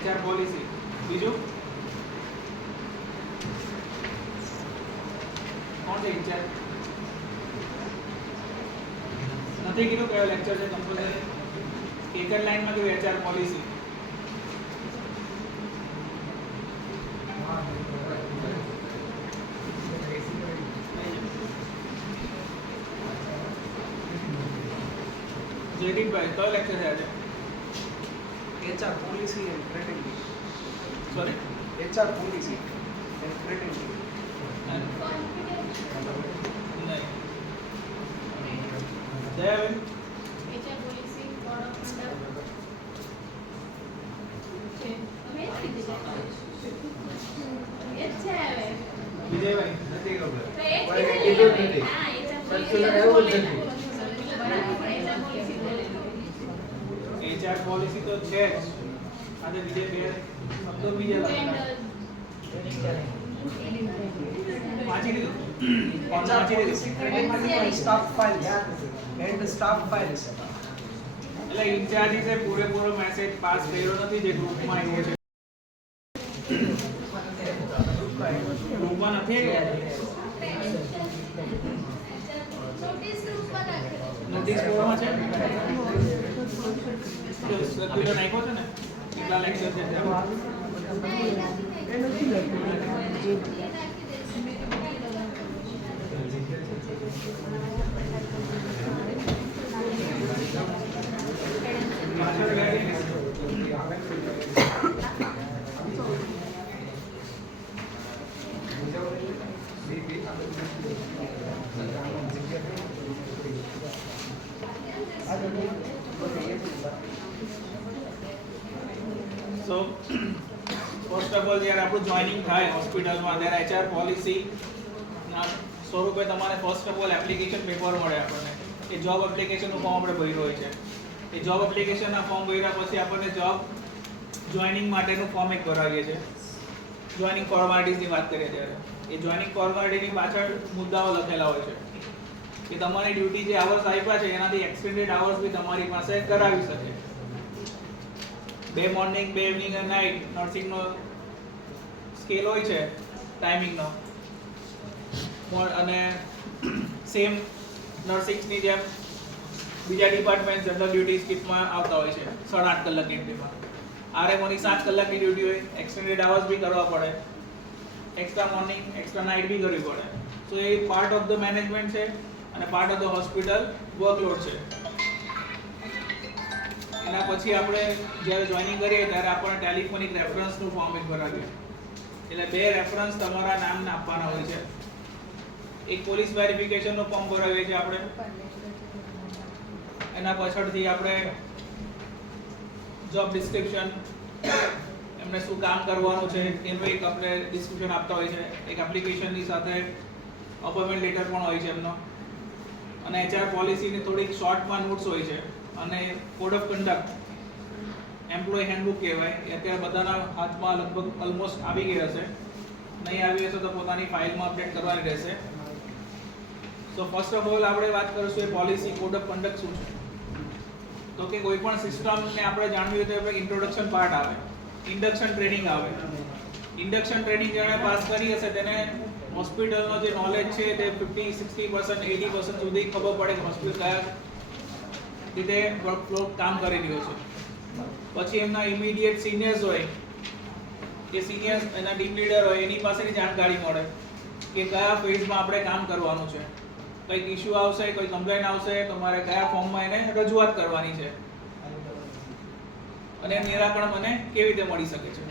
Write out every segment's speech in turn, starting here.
HR policy. બીજું કોણ છે HR? નથી કીધું કયો લેક્ચર છે કમ્પલસરી? એક જ લાઈનમાં કીધું HR પોલિસી. જયદીપભાઈ કયો લેક્ચર છે આજે? HR policy and creativity. Sorry, HR policy and creativity. નહીં. Dayaben HR policy, code of conduct. છે. તમે એ જ કીધું છે. એ જ છે હવે. વિજયભાઈ નથી ખબર. તો એ જ કોઈ કીધું કીધું જ ને નથી. હા, HR Circular policy એવું જ બોલે. નથી. બરાબર, HR policy બોલે. HR પોલિસી તો છે જ. આજે વિજય બે શબ્દો બીજા લખેલા. વાંચી લીધું? કોણ HR વાંચી policy, લીધું? creativity and staff files. And staff files. એટલે ઇન્ચાર્જીસે પૂરેપૂરો મેસેજ પાસ કર્યો નથી જે ગ્રુપમાં આવ્યો છે. ગ્રુપમાં નથી આવ્યો. નોટિસ ગ્રુપમાં નાખેલો. નોટિસ બોર્ડમાં છે. સર્ક્યુલર નાખ્યો છે ને કેટલા લેક્ચર છે તેમાં. પાછળ બેઠી સો ફર્સ્ટ ઓફ ઓલ જ્યારે આપણું જોઈનિંગ થાય હોસ્પિટલમાં ત્યારે HR પોલિસીના સ્વરૂપે તમારે first of all application paper મળે આપણને. એ જોબ એપ્લિકેશનનું ફોર્મ આપણે ભર્યું હોય છે. એ જોબ એપ્લિકેશનના ફોર્મ ભર્યા પછી આપણને જોબ જોઈનિંગ માટેનું ફોર્મ એક ભરાવીએ છીએ. જોઈનિંગ ફોર્માલિટીઝની વાત કરીએ ત્યારે એ જોઈનિંગ ફોર્માલિટીની પાછળ મુદ્દાઓ લખેલા હોય છે કે તમારી ડ્યુટી જે આવર્સ આપ્યા છે એનાથી એક્સટેન્ડેડ આવર્સ બી તમારી પાસે કરાવી શકે. 2 મોર્નિંગ 2 ઇવનિંગ અને નાઇટ નર્સિંગનો સ્કેલ હોય છે ટાઈમિંગનો, અને સેમ નર્સિંગની જેમ બીજા ડિપાર્ટમેન્ટ જનરલ ડ્યુટી સ્કીપમાં આવતા હોય છે 8.5 કલાકની ડ્યુટીમાં. RMOની 7 કલાકની ડ્યુટી હોય, એક્સટેન્ડેડ આવર્સ બી કરવા પડે, એક્સ્ટ્રા મોર્નિંગ એક્સ્ટ્રા નાઇટ બી કરવી પડે. સો એ પાર્ટ ઓફ ધ મેનેજમેન્ટ છે અને part of the hospital workload છે. એના પછી આપણે જ્યારે જોઈનિંગ કરીએ ત્યારે આપણને ટેલિફોનિક રેફરન્સનું ફોર્મ એક ભરાવીએ. એટલે 2 રેફરન્સ તમારા નામના આપવાના હોય છે. એક પોલીસ વેરિફિકેશનનું ફોર્મ ભરાવીએ છીએ આપણે. એના પાછળથી આપણે જોબ ડિસ્ક્રિપ્શન, એમને શું કામ કરવાનું છે એનું એક આપણે ડિસ્ક્રિપ્શન આપતા હોય છે. એક એપ્લિકેશનની સાથે અપોઇન્ટમેન્ટ લેટર પણ હોય છે એમનો. અને HR પોલિસીની થોડીક શોર્ટમાં નોટ્સ હોય છે. અને code of conduct, employ handbook કહેવાય, એ અત્યારે બધાના હાથમાં લગભગ ઓલમોસ્ટ આવી ગઈ હશે. નહીં આવી હશે તો પોતાની ફાઇલમાં અપડેટ કરવાની રહેશે. સો ફર્સ્ટ ઓફ ઓલ આપણે વાત કરીશું એ પોલિસી કોડ ઓફ કન્ડક્ટ શું છે. તો કે કોઈ પણ સિસ્ટમને આપણે જાણવી હોય તો ઇન્ટ્રોડક્શન પાર્ટ આવે, ઇન્ડક્શન ટ્રેનિંગ આવે. ઇન્ડક્શન ટ્રેનિંગ જેણે પાસ કરી હશે તેને હોસ્પિટલનો જે નોલેજ છે તે 50-60% 80% સુધી ખબર પડે કે હોસ્પિટલ કયા રીતે વર્કફ્લો કામ કરી રહ્યો છે. પછી એમના ઇમિડિયેટ સિનિયર્સ હોય, એ સિનિયર્સ એના ટીમ લીડર હોય, એની પાસેથી જાણકારી મળે કે કયા ફેઝમાં આપણે કામ કરવાનું છે, કંઈક ઇશ્યુ આવશે, કોઈ કમ્પ્લેન આવશે તો મારે કયા ફોર્મમાં એને રજૂઆત કરવાની છે અને નિરાકરણ મને કેવી રીતે મળી શકે છે.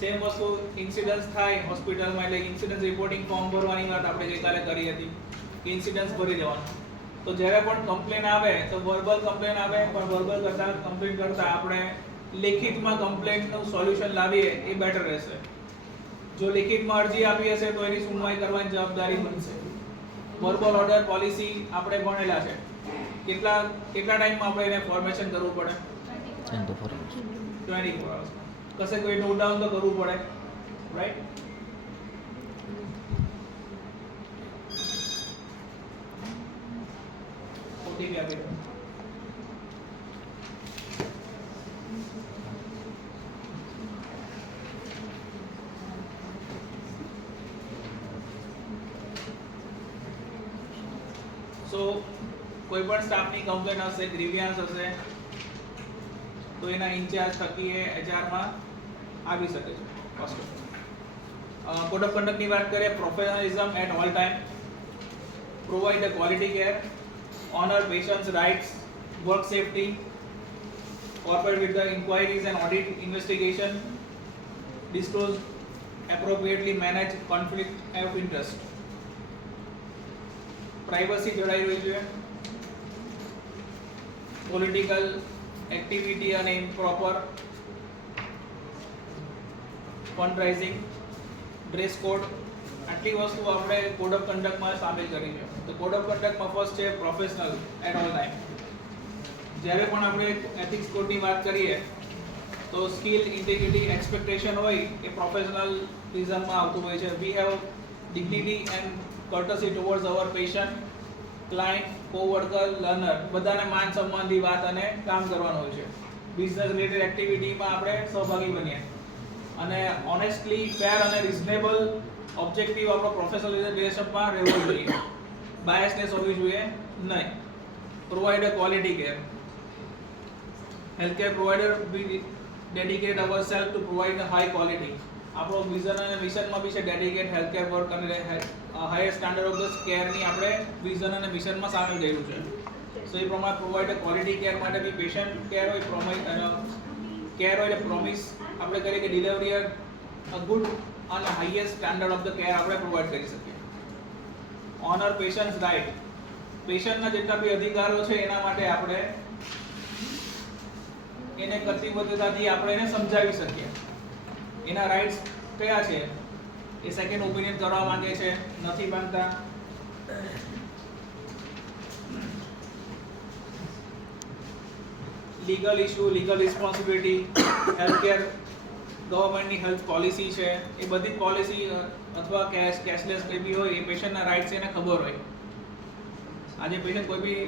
સેમ વસ્તુ ઇન્સિડન્સ થાય હોસ્પિટલમાં, એટલે ઇન્સિડન્સ રિપોર્ટિંગ ફોર્મ ભરવાની વાત આપણે ગઈકાલે કરી હતી કે ઇન્સિડન્સ ભરી દેવાનું. તો જ્યારે પણ કમ્પ્લેન આવે તો વર્બલ કમ્પ્લેન આવે, પણ વર્બલ કરતાં કમ્પ્લેન કરતાં આપણે લેખિતમાં કમ્પ્લેન્ટનું સોલ્યુશન લાવીએ એ બેટર રહેશે. જો લેખિતમાં અરજી આપી હશે તો એની સુનવાઈ કરવાની જવાબદારી બનશે. વર્બલ ઓર્ડર પોલિસી આપણે ભણેલા છે. કેટલા ટાઈમમાં આપણે એને ફોર્મેશન કરવું પડે? 24 hours. કશે કોઈ નોટ ડાઉન તો કરવું પડે, રાઈટ? ઓટીપી આપી દો. સો કોઈ પણ સ્ટાફની કમ્પ્લેન હશે, ગ્રીવિયન્સ હશે, તો એના ઇન્ચાર્જ થકી એ એચઆરમાં આવી શકે છે. ફર્સ્ટ કોડ ઓફ કન્ડક્ટની વાત કરીએ, professionalism at all time, provide a quality care, honour patients rights, work safety, cooperate with the inquiries and audit investigation, disclose, appropriately manage conflict of interest. Privacy જળવાઈ રહી છે. Political activity and improper fundraising, dress code, આટલી વસ્તુ આપણે code of કન્ડક્ટમાં સામેલ કરી છે. તો કોડ ઓફ કન્ડક્ટમાં ફર્સ્ટ છે પ્રોફેશનલ એટ ઓલ ટાઈમ. જ્યારે પણ આપણે એથિક્સ કોડની વાત કરીએ તો સ્કિલ, ઇન્ટિગ્રિટી, એક્સપેક્ટેશન હોય એ પ્રોફેશનલિઝમમાં આવતું હોય છે. We have dignity and courtesy towards our patient, client, coworker, learner, બધાને માન સન્માનથી વાત અને કામ કરવાનું હોય છે. બિઝનેસ રિલેટેડ એક્ટિવિટીમાં આપણે સહભાગી બનીએ અને ઓનેસ્ટલી, ફેર અને રિઝનેબલ ઓબ્જેક્ટિવ આપણો પ્રોફેશનલ રિલેશનશિપમાં રહેવો જોઈએ. બાયસનેસ હોવી જોઈએ નહીં. Provide a quality care. Healthcare provider, we dedicate ourselves to provide a high quality. આપણો વિઝન અને મિશનમાં બી છે ડેડિકેટ હેલ્થકેર વર્ક અને હાઈએસ્ટ સ્ટાન્ડર્ડ ઓફ ધ કેરની આપણે વિઝન અને મિશનમાં સામેલ કર્યું છે. સો એ પ્રમાણે પ્રોવાઇડ ક્વોલિટી કેર માટે બી પેશન્ટ કેર હોય, કેર હોય એટલે પ્રોમિસ આપણે કરીએ કે ડિલિવરી અ ગુડ અને highest standard of the care આપણે પ્રોવાઇડ કરી શકીએ. Honour patients right. પેશન્ટના જેટલા બી અધિકારો છે એના માટે આપણે એને કટિબદ્ધતાથી આપણે એને સમજાવી શકીએ. એના રાઇટ્સ કયા છે, એ સેકન્ડ ઓપિનિયન કરવા માંગે છે, નથી માંગતા. Legal issue, legal responsibility, healthcare ગવર્મેન્ટની હેલ્થ પોલિસી છે, એ બધી પોલિસી અથવા કેશલેસ કંઈ બી હોય એ પેશન્ટના રાઇટ્સ એને ખબર હોય. આજે પેશન્ટ કોઈ બી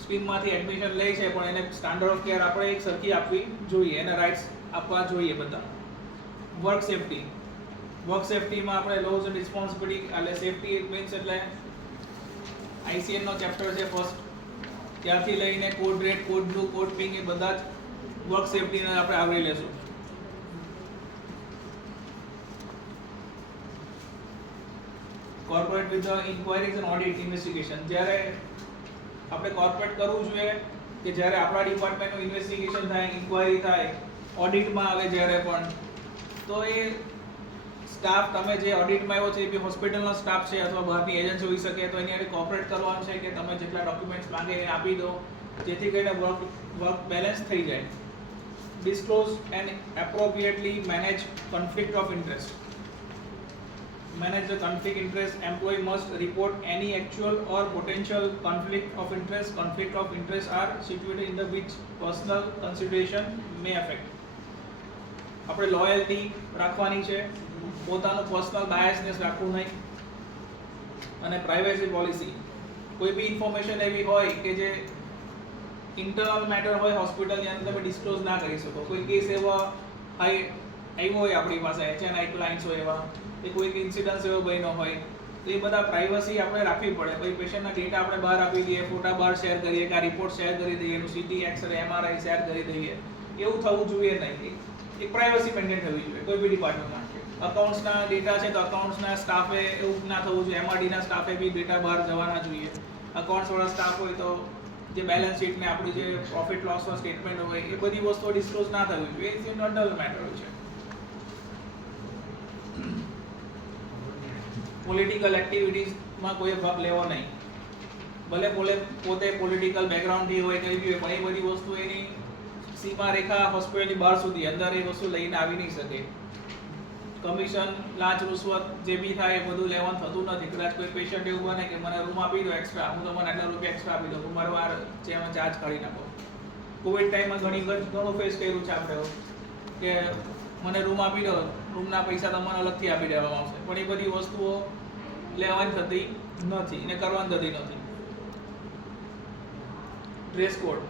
સ્કીમમાંથી એડમિશન લે છે પણ એને સ્ટાન્ડર્ડ ઓફ કેર આપણે એક સરખી આપવી જોઈએ, એના રાઇટ્સ આપવા જોઈએ બધા. Work safety. વર્ક સેફટીમાં આપણે લોઝ એન્ડ રિસ્પોન્સિબિલિટી એટલે સેફટી મીન્સ એટલે ICN નો ચેપ્ટર છે ફર્સ્ટ, ત્યારથી લઈને code red, code blue, code pink એ બધા જ વર્ક સેફટીને આપણે આવરી લેશું. Corporate with the inquiries and audit investigation. જ્યારે આપણે કોર્પોરેટ કરવું જોઈએ કે જ્યારે આપણા ડિપાર્ટમેન્ટનું ઇન્વેસ્ટિગેશન થાય, ઇન્ક્વાયરી થાય, ઓડિટમાં આવે જ્યારે પણ, તો એ સ્ટાફ તમે જે ઓડિટમાં આવ્યો છે એ બી હોસ્પિટલનો સ્ટાફ છે અથવા બહારની એજન્સી હોઈ શકે, તો એની સાથે કોઓપરેટ કરવાનું છે કે તમે જેટલા ડોક્યુમેન્ટ્સ માંગે એ આપી દો, જેથી કરીને વર્ક બેલેન્સ થઈ જાય. Disclose and appropriately manage conflict of interest. Manage the conflict interest. Employee must report any actual or potential conflict of interest. Conflict of interest are situated in the which personal consideration may affect. આપણે loyalty રાખવાની છે, પોતાનું personal બાયસનેસ રાખવું નહીં. અને privacy policy. કોઈ બી information એવી હોય કે જે ઇન્ટરનલ મેટર હોય હોસ્પિટલની અંદર તમે ડિસ્ક્લોઝ ના કરી શકો. કોઈ કેસ એવા આવ્યો હોય આપણી પાસે, HNI ક્લાયન્ટ્સ હોય એવા, એ કોઈક ઇન્સિડન્સ એવો બન્યો હોય, તો એ બધા પ્રાઇવસી આપણે રાખવી પડે. કોઈ પેશન્ટના ડેટા આપણે બહાર આપી દઈએ, ફોટા બહાર શેર કરીએ, કે આ રિપોર્ટ શેર કરી દઈએ, એનું CT, એક્સરે, MRI શેર કરી દઈએ, એવું થવું જોઈએ નહીં. એક પ્રાઇવસી મેન્ટેન થવી જોઈએ કોઈ બી ડિપાર્ટમેન્ટમાં. અકાઉન્ટ્સના ડેટા છે તો અકાઉન્ટ્સના સ્ટાફે એવું ના થવું જોઈએ, MRDના સ્ટાફે બી ડેટા બહાર જવાના જોઈએ. અકાઉન્ટ્સવાળા સ્ટાફ હોય તો જે બેલેન્સ શીટ ને આપણી જે પ્રોફિટ લોસનો સ્ટેટમેન્ટ હોય એ બધી વસ્તુઓ ડિસ્ક્લોઝ ના થવી જોઈએ. એ ઇન્ટરનલ મેટર હોય છે. પોલિટિકલ એક્ટિવિટીઝમાં કોઈ ભાગ લેવો નહીં. ભલે પોતે પોલિટિકલ બેકગ્રાઉન્ડથી હોય, કઈ બી હોય, પણ એ બધી વસ્તુ એની સીમા રેખા હોસ્પિટલની બહાર સુધી, અંદર એ વસ્તુ લઈને આવી નહીં શકે. કમિશન, લાંચ, રૂશ્વત જે બી થાય એ બધું લેવાનું થતું નથી. કદાચ કોઈ પેશન્ટ એવું બને કે મને રૂમ આપી દો એક્સ્ટ્રા, હું તમને આટલા રૂપિયા એક્સ્ટ્રા આપી દઉં, તમારો આ છે એમાં ચાર્જ કાઢી નાખો. કોવિડ ટાઈમમાં ઘણું ફેસ કર્યું છે આપણે કે મને રૂમ આપી દો, રૂમના પૈસા તમને અલગથી આપી દેવામાં આવશે, પણ એ બધી વસ્તુઓ લેવાની થતી નથી ને કરવાની થતી નથી. ડ્રેસ કોડ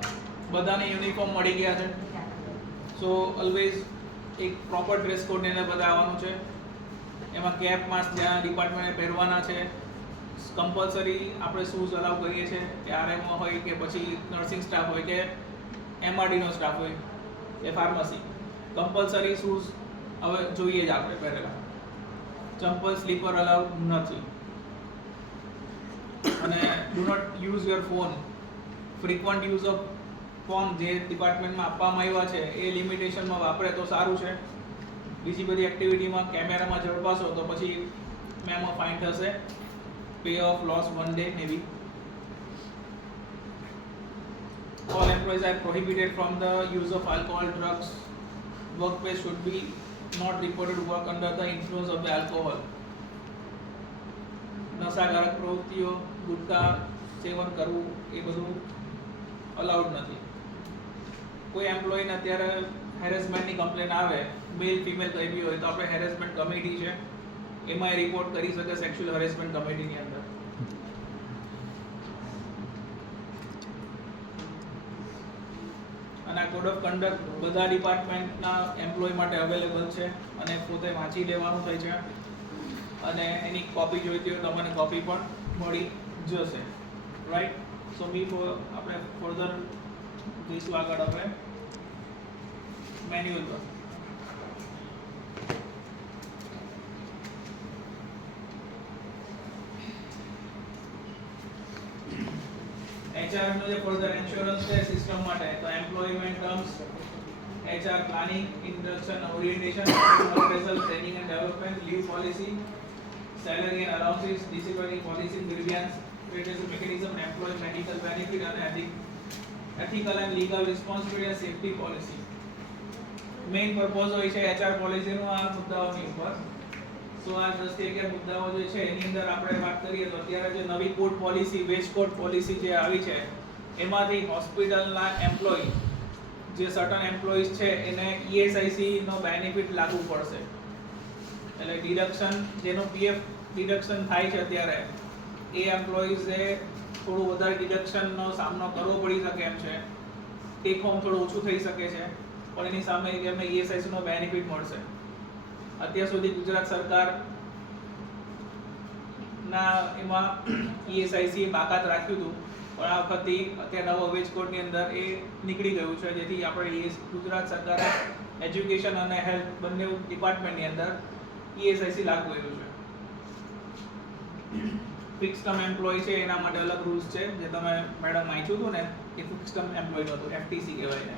બધાને યુનિફોર્મ મળી ગયા છે, સો ઓલવેઝ એક પ્રોપર ડ્રેસ કોડને એને બધા આવવાનું છે. એમાં કેપ, માસ્ક જ્યાં ડિપાર્ટમેન્ટે પહેરવાના છે, કમ્પલસરી આપણે શૂઝ અલાઉ કરીએ છીએ કે આરએમઓ હોય કે પછી નર્સિંગ સ્ટાફ હોય કે એમઆરડીનો સ્ટાફ હોય કે ફાર્મસી, કમ્પલસરી શૂઝ હવે જોઈએ જ આપણે પહેરેલા. ચંપલ સ્લીપર અલાઉ નથી. અને do not use your phone. Frequent use of phone જે ડિપાર્ટમેન્ટમાં આપવામાં આવ્યા છે એ લિમિટેશનમાં વાપરે તો સારું છે. બીજી બધી એક્ટિવિટીમાં કેમેરામાં ઝડપાશો તો પછી મેમો ફાઇન થશે. Pay of loss 1 day maybe. All employees are prohibited from the use of alcohol, drugs. Workplace should be not reported to work under the influence of the alcohol. નશાકારક પ્રવૃત્તિઓ, ગુટખા સેવન કરવું એ બધું અલાઉડ નથી. કોઈ એમ્પ્લોયને અત્યારે હેરેસમેન્ટની complain આવે, male female કંઈ બી હોય તો આપણે હેરેસમેન્ટ કમિટી છે એમાં રિપોર્ટ કરી શકે સેક્સ્યુઅલ હેરેસમેન્ટ કમિટીની અંદર. અને આ કોડ ઓફ કન્ડક્ટ બધા ડિપાર્ટમેન્ટના એમ્પ્લોય માટે અવેલેબલ છે અને પોતે વાંચી લેવાનું થાય છે અને એની કોપી જોઈતી હોય તો તમને કોપી પણ મળી જશે. રાઈટ. સો આપણે ફર્ધર જઈશું આગળ હવે મેન્યુઅલ પર. HR નો જે ફર્ધર ઇન્સ્યોરન્સ છે સિસ્ટમ માટે તો employment terms, HR planning, induction, orientation, appraisal, training and development, leave policy, salary and allowances, disciplinary policy, grievance redressal mechanism, employee medical benefit અને ethical and legal responsibility and safety policy. Main purpose હોય છે HR પોલિસીનો આ મુદ્દાઓની ઉપર. સો આ 10 થી 11 મુદ્દાઓ જે છે એની અંદર આપણે વાત કરીએ તો અત્યારે જે નવી code policy, veg code policy જે આવી છે એમાંથી હોસ્પિટલના એમ્પ્લોય જે સર્ટન એમ્પ્લોઈઝ છે એને ESIC નો બેનિફિટ લાગુ પડશે. એટલે ડિડક્શન જેનો PF ડિડક્શન થાય છે અત્યારે એ એમ્પ્લોઈઝે થોડું વધારે ડિડક્શનનો સામનો કરવો પડી શકે એમ છે. ટેક હોમ થોડું ઓછું થઈ શકે છે પણ એની સામે એમને ESIC નો બેનિફિટ મળશે. અત્યાર સુધી ગુજરાત સરકાર ના એમાં ESIC બાકાત રાખ્યું હતું પણ આ વખતે અત્યારે નવો વેજ કોડની અંદર એ નીકળી ગયું છે જેથી આપણે ગુજરાત સરકારે એજ્યુકેશન અને હેલ્થ બંને ડિપાર્ટમેન્ટની અંદર ESIC લાગુ કર્યું છે. ફિક્સ ટર્મ એમ્પ્લોય છે એના માટે અલગ રૂલ્સ છે જે તમે મેડમ વાંચ્યું હતું ને એ ફિક્સ ટર્મ એમ્પ્લોય હતું, FTC કહેવાય છે.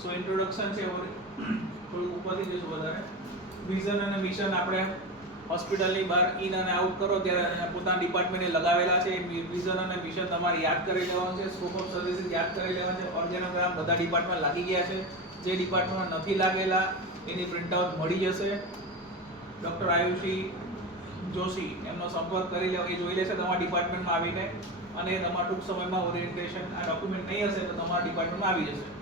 સો ઇન્ટ્રોડક્શન છે થોડું ઉપરથી જશું વધારે. વિઝન અને મિશન આપણે હોસ્પિટલની બહાર ઇન અને આઉટ કરો ત્યારે પોતાના ડિપાર્ટમેન્ટે લગાવેલા છે. વિઝન અને મિશન તમારે યાદ કરી લેવાનું છે. સ્કોપ ઓફ સર્વિસીસ યાદ કરી લેવાનું છે. ઓર્ગેનોગ્રામ બધા ડિપાર્ટમેન્ટ લાગી ગયા છે. જે ડિપાર્ટમેન્ટ નથી લાગેલા એની પ્રિન્ટઆઉટ મળી જશે. ડૉક્ટર આયુષી જોશી એમનો સંપર્ક કરી લેવો, એ જોઈ લેશે તમારા ડિપાર્ટમેન્ટમાં આવીને અને તમારા ટૂંક સમયમાં ઓરિએન્ટેશન આ ડોક્યુમેન્ટ નહીં હશે તો તમારા ડિપાર્ટમેન્ટમાં આવી જશે.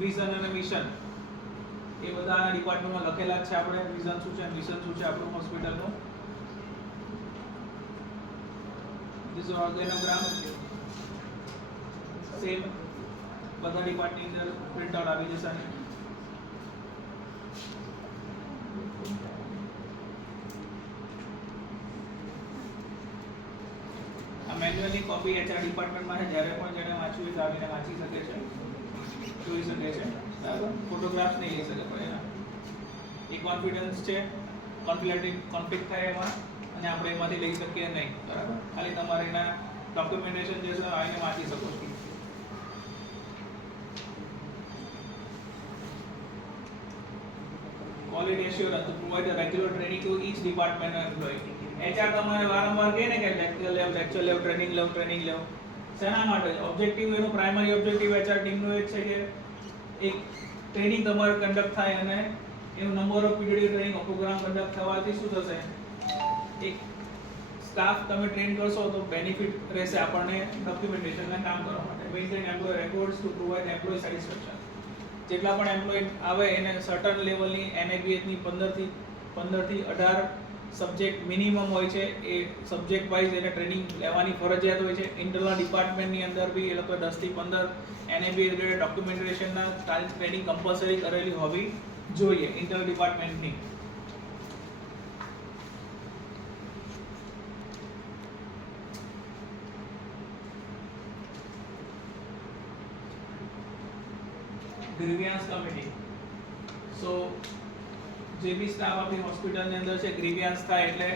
વિઝન અને મિશન એ બધા ડિપાર્ટમેન્ટમાં લખેલા છે. આપણે વિઝન શું છે, મિશન શું છે આપણું હોસ્પિટલનું. ધીસ ઓર્ગેનોગ્રામ સેમ બધા ડિપાર્ટમેન્ટની અંદર પ્રિન્ટ આઉટ આવી જશે. આ મેન્યુઅલની કોપી HR ડિપાર્ટમેન્ટમાં છે. જ્યારે પણ જેને વાંચવું હોય તો આવીને વાંચી શકે છે, જોઈ શકે છે. બરાબર. ફોટોગ્રાફ્સ નહીં લઈ શકે પણ એના એ કોન્ફિડન્સ છે, કોન્ફ્લિક્ટ થાય એમાં અને આપણે એમાંથી લઈ શકીએ નહીં. બરાબર. ખાલી તમારે એના ડોક્યુમેન્ટેશન જે છે આવીને વાંચી શકો છો. Quality assurance to provide a regular training to each department employee. HR તમારે વારંવાર કહે ને કે લેક્ચર લેવ, ટ્રેનિંગ લેવ. શેના માટે? ઓબ્જેક્ટિવ એનો પ્રાઇમરી ઓબ્જેક્ટિવ HR ટીમનો એ છે કે એક ટ્રેનિંગ તમારે કન્ડક્ટ થાય અને એનું number of period training programme conduct થવાથી શું થશે? એક સ્ટાફ તમે ટ્રેન કરશો તો બેનિફિટ રહેશે આપણને ડોક્યુમેન્ટેશનના કામ કરવા માટે. Maintain employ records to provide employ satisfaction. જેટલા પણ એમ્પ્લોય આવે એને સર્ટન લેવલની NABHની 15 થી 18 સબ્જેક્ટ મિનિમમ હોય છે. એ સબ્જેક્ટ વાઇઝ એને ટ્રેનિંગ લેવાની ફરજિયાત હોય છે. ઇન્ટરનલ ડિપાર્ટમેન્ટની અંદર બી એ લોકો 10 થી 15 NABH રિલેટેડ ડોક્યુમેન્ટેશનના ટ્રેનિંગ કમ્પલસરી કરેલી હોવી જોઈએ ઇન્ટરનલ ડિપાર્ટમેન્ટની. ગ્રીવિયન્સ કમિટી. સો જે બી સ્ટાફ આપણી હોસ્પિટલની અંદર છે ગ્રીવિયન્સ થાય એટલે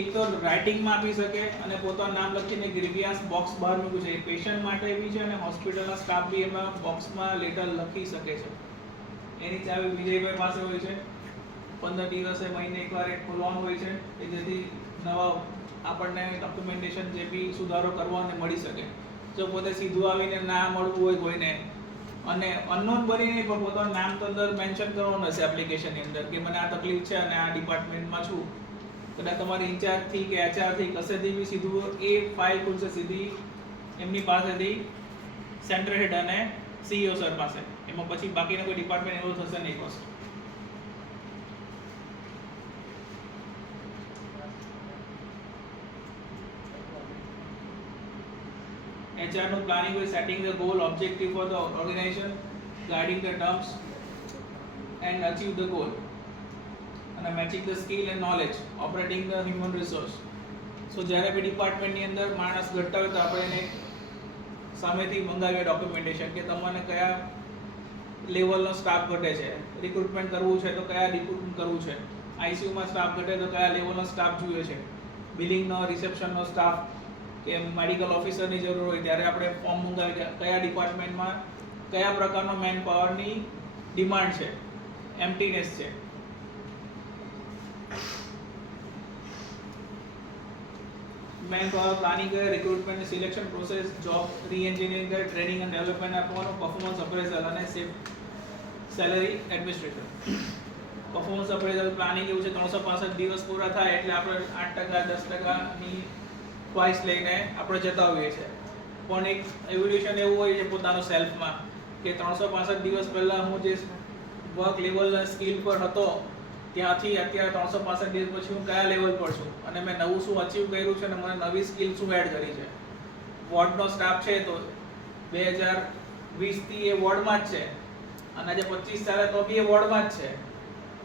એક તો રાઇટિંગમાં આપી શકે અને પોતાનું નામ લખીને ગ્રીવિયન્સ બોક્સ બહાર મૂક્યું છે. એ પેશન્ટ માટે બી છે અને હોસ્પિટલના સ્ટાફ બી એમાં બોક્સમાં લેટર લખી શકે છે. એની ચાવી વિજયભાઈ પાસે હોય છે. 15 દિવસે મહિને એકવાર એક ખોલવાનું હોય છે કે જેથી નવા આપણને ડોક્યુમેન્ટેશન જે બી સુધારો કરવાને મળી શકે. જો પોતે સીધું આવીને ના મળવું હોય કોઈને અને અનનોન બનીને પણ પોતાનું નામ તો અંદર મેન્શન કરવાનું હશે એપ્લિકેશનની અંદર કે મને આ તકલીફ છે અને આ ડિપાર્ટમેન્ટમાં છું. કદાચ તમારી ઇન્ચાર્જથી કે HR થી કશેથી બી સીધું એ ફાઇલ ખુલશે સીધી એમની પાસેથી સેન્ટર હેડ અને CEO સર પાસે. એમાં પછી બાકીનો કોઈ ડિપાર્ટમેન્ટ એવો થશે નહીં કોસ્ટ. HR નું planning with setting the goal objective for the organization, guiding the terms and achieve the goal, and matching the skill and knowledge, operating the human resource. So જ્યારે બી ડિપાર્ટમેન્ટની અંદર માણસ ઘટતા હોય તો આપણે એને સામેથી મંગાવીએ ડોક્યુમેન્ટેશન કે તમને કયા લેવલનો સ્ટાફ ઘટે છે, રિક્રુટમેન્ટ કરવું છે તો કયા રિક્રુટમેન્ટ કરવું છે, ICUમાં સ્ટાફ ઘટે તો કયા લેવલનો સ્ટાફ જોઈએ છે, બિલિંગનો રિસેપ્શનનો સ્ટાફ કે મેડિકલ ઓફિસરની જરૂર હોય ત્યારે આપણે ફોર્મ મંગાવી કયા ડિપાર્ટમેન્ટમાં કયા પ્રકારનો મેન પાવરની ડિમાન્ડ છે, એમ્પ્ટીનેસ છે. મેન પાવર પ્લાનિંગ કરે, રિક્રુટમેન્ટ સિલેક્શન પ્રોસેસ, જોબ રીએન્જિનિયરિંગ કરે, ટ્રેનિંગ અને ડેવલપમેન્ટ આપવાનું, પરફોર્મન્સ અપ્રેઝલ અને salary administrator. Performance appraisal planning એવું છે 365 દિવસ પૂરા થાય એટલે આપણે 8% 10%ની ટ્વાઇસ લઈને આપણે જતા હોઈએ છીએ. પણ એક એવોલ્યુશન એવું હોય છે પોતાનું સેલ્ફમાં કે 365 દિવસ પહેલાં હું જે વર્ક લેવલ સ્કિલ પર હતો ત્યાંથી અત્યારે 365 દિવસ પછી હું કયા લેવલ પર છું અને મેં નવું શું અચીવ કર્યું છે અને મને નવી સ્કિલ શું એડ કરી છે. વોર્ડનો સ્ટાફ છે તો 2020થી એ વોર્ડમાં જ છે અને આજે 25 ચાલે તો બી એ વોર્ડમાં જ છે.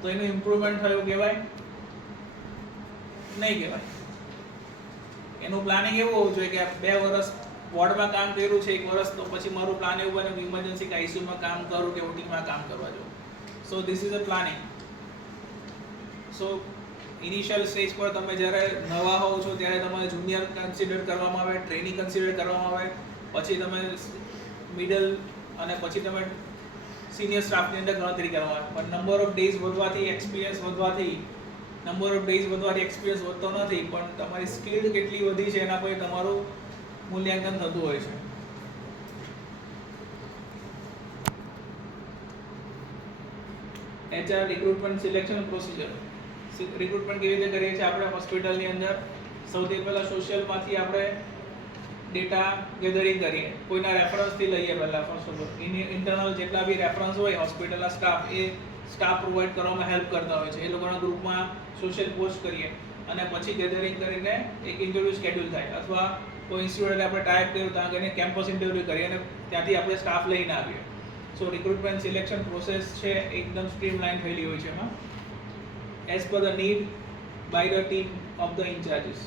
તો એનું ઇમ્પ્રુવમેન્ટ થયું કહેવાય? નહીં કહેવાય. એનું પ્લાનિંગ એવું હોવું જોઈએ કે 2 વર્ષ વોર્ડમાં કામ કર્યું છે, 1 વર્ષ તો પછી મારું પ્લાન એવું બને કે ઇમરજન્સી કે ICUમાં કામ કરું કે OTમાં કામ કરવા જાઉં. So this is a planning. So initial stage પર તમે જ્યારે નવા હોવ છો ત્યારે તમારે જુનિયર કન્સિડર કરવામાં આવે, ટ્રેનિંગ કન્સિડર કરવામાં આવે, પછી તમે મિડલ અને પછી તમે સિનિયર સ્ટાફની અંદર ગણતરી કરવામાં આવે. પણ નંબર ઓફ ડેઝ વધવાથી એક્સપિરિયન્સ વધવાથી એક્સપિરિયન્સ વધતો નથી, પણ તમારી સ્કિલ કેટલી વધી છે એના પર તમારું મૂલ્યાંકન થતું હોય છે. HR recruitment selection procedure. Recruitment કેવી રીતે કરીએ છીએ આપણે હોસ્પિટલની અંદર? સૌથી પહેલા સોશિયલમાંથી આપણે ડેટા ગેધરિંગ કરીએ, કોઈના રેફરન્સથી લઈએ. પહેલા ફર્સ્ટ ઓફ ઓલ ઇન્ટરનલ જેટલા બી રેફરન્સ હોય હોસ્પિટલના સ્ટાફ એ સ્ટાફ પ્રોવાઈડ કરવામાં હેલ્પ કરતા હોય છે. એ લોકોના ગ્રુપમાં સોશિયલ પોસ્ટ કરીએ અને પછી ગેધરિંગ કરીને એક ઇન્ટરવ્યૂ શેડ્યુલ થાય અથવા કોઈ ઇન્સ્ટિટ્યૂટ આપણે ટાઈપ કર્યું ત્યાં જઈને કેમ્પસ ઇન્ટરવ્યૂ કરીએ અને ત્યાંથી આપણે સ્ટાફ લઈને આવીએ. સો રિક્રુટમેન્ટ સિલેક્શન પ્રોસેસ છે એકદમ સ્ટ્રીમલાઇન થયેલી હોય છે એમાં as per the need by the team of the incharges.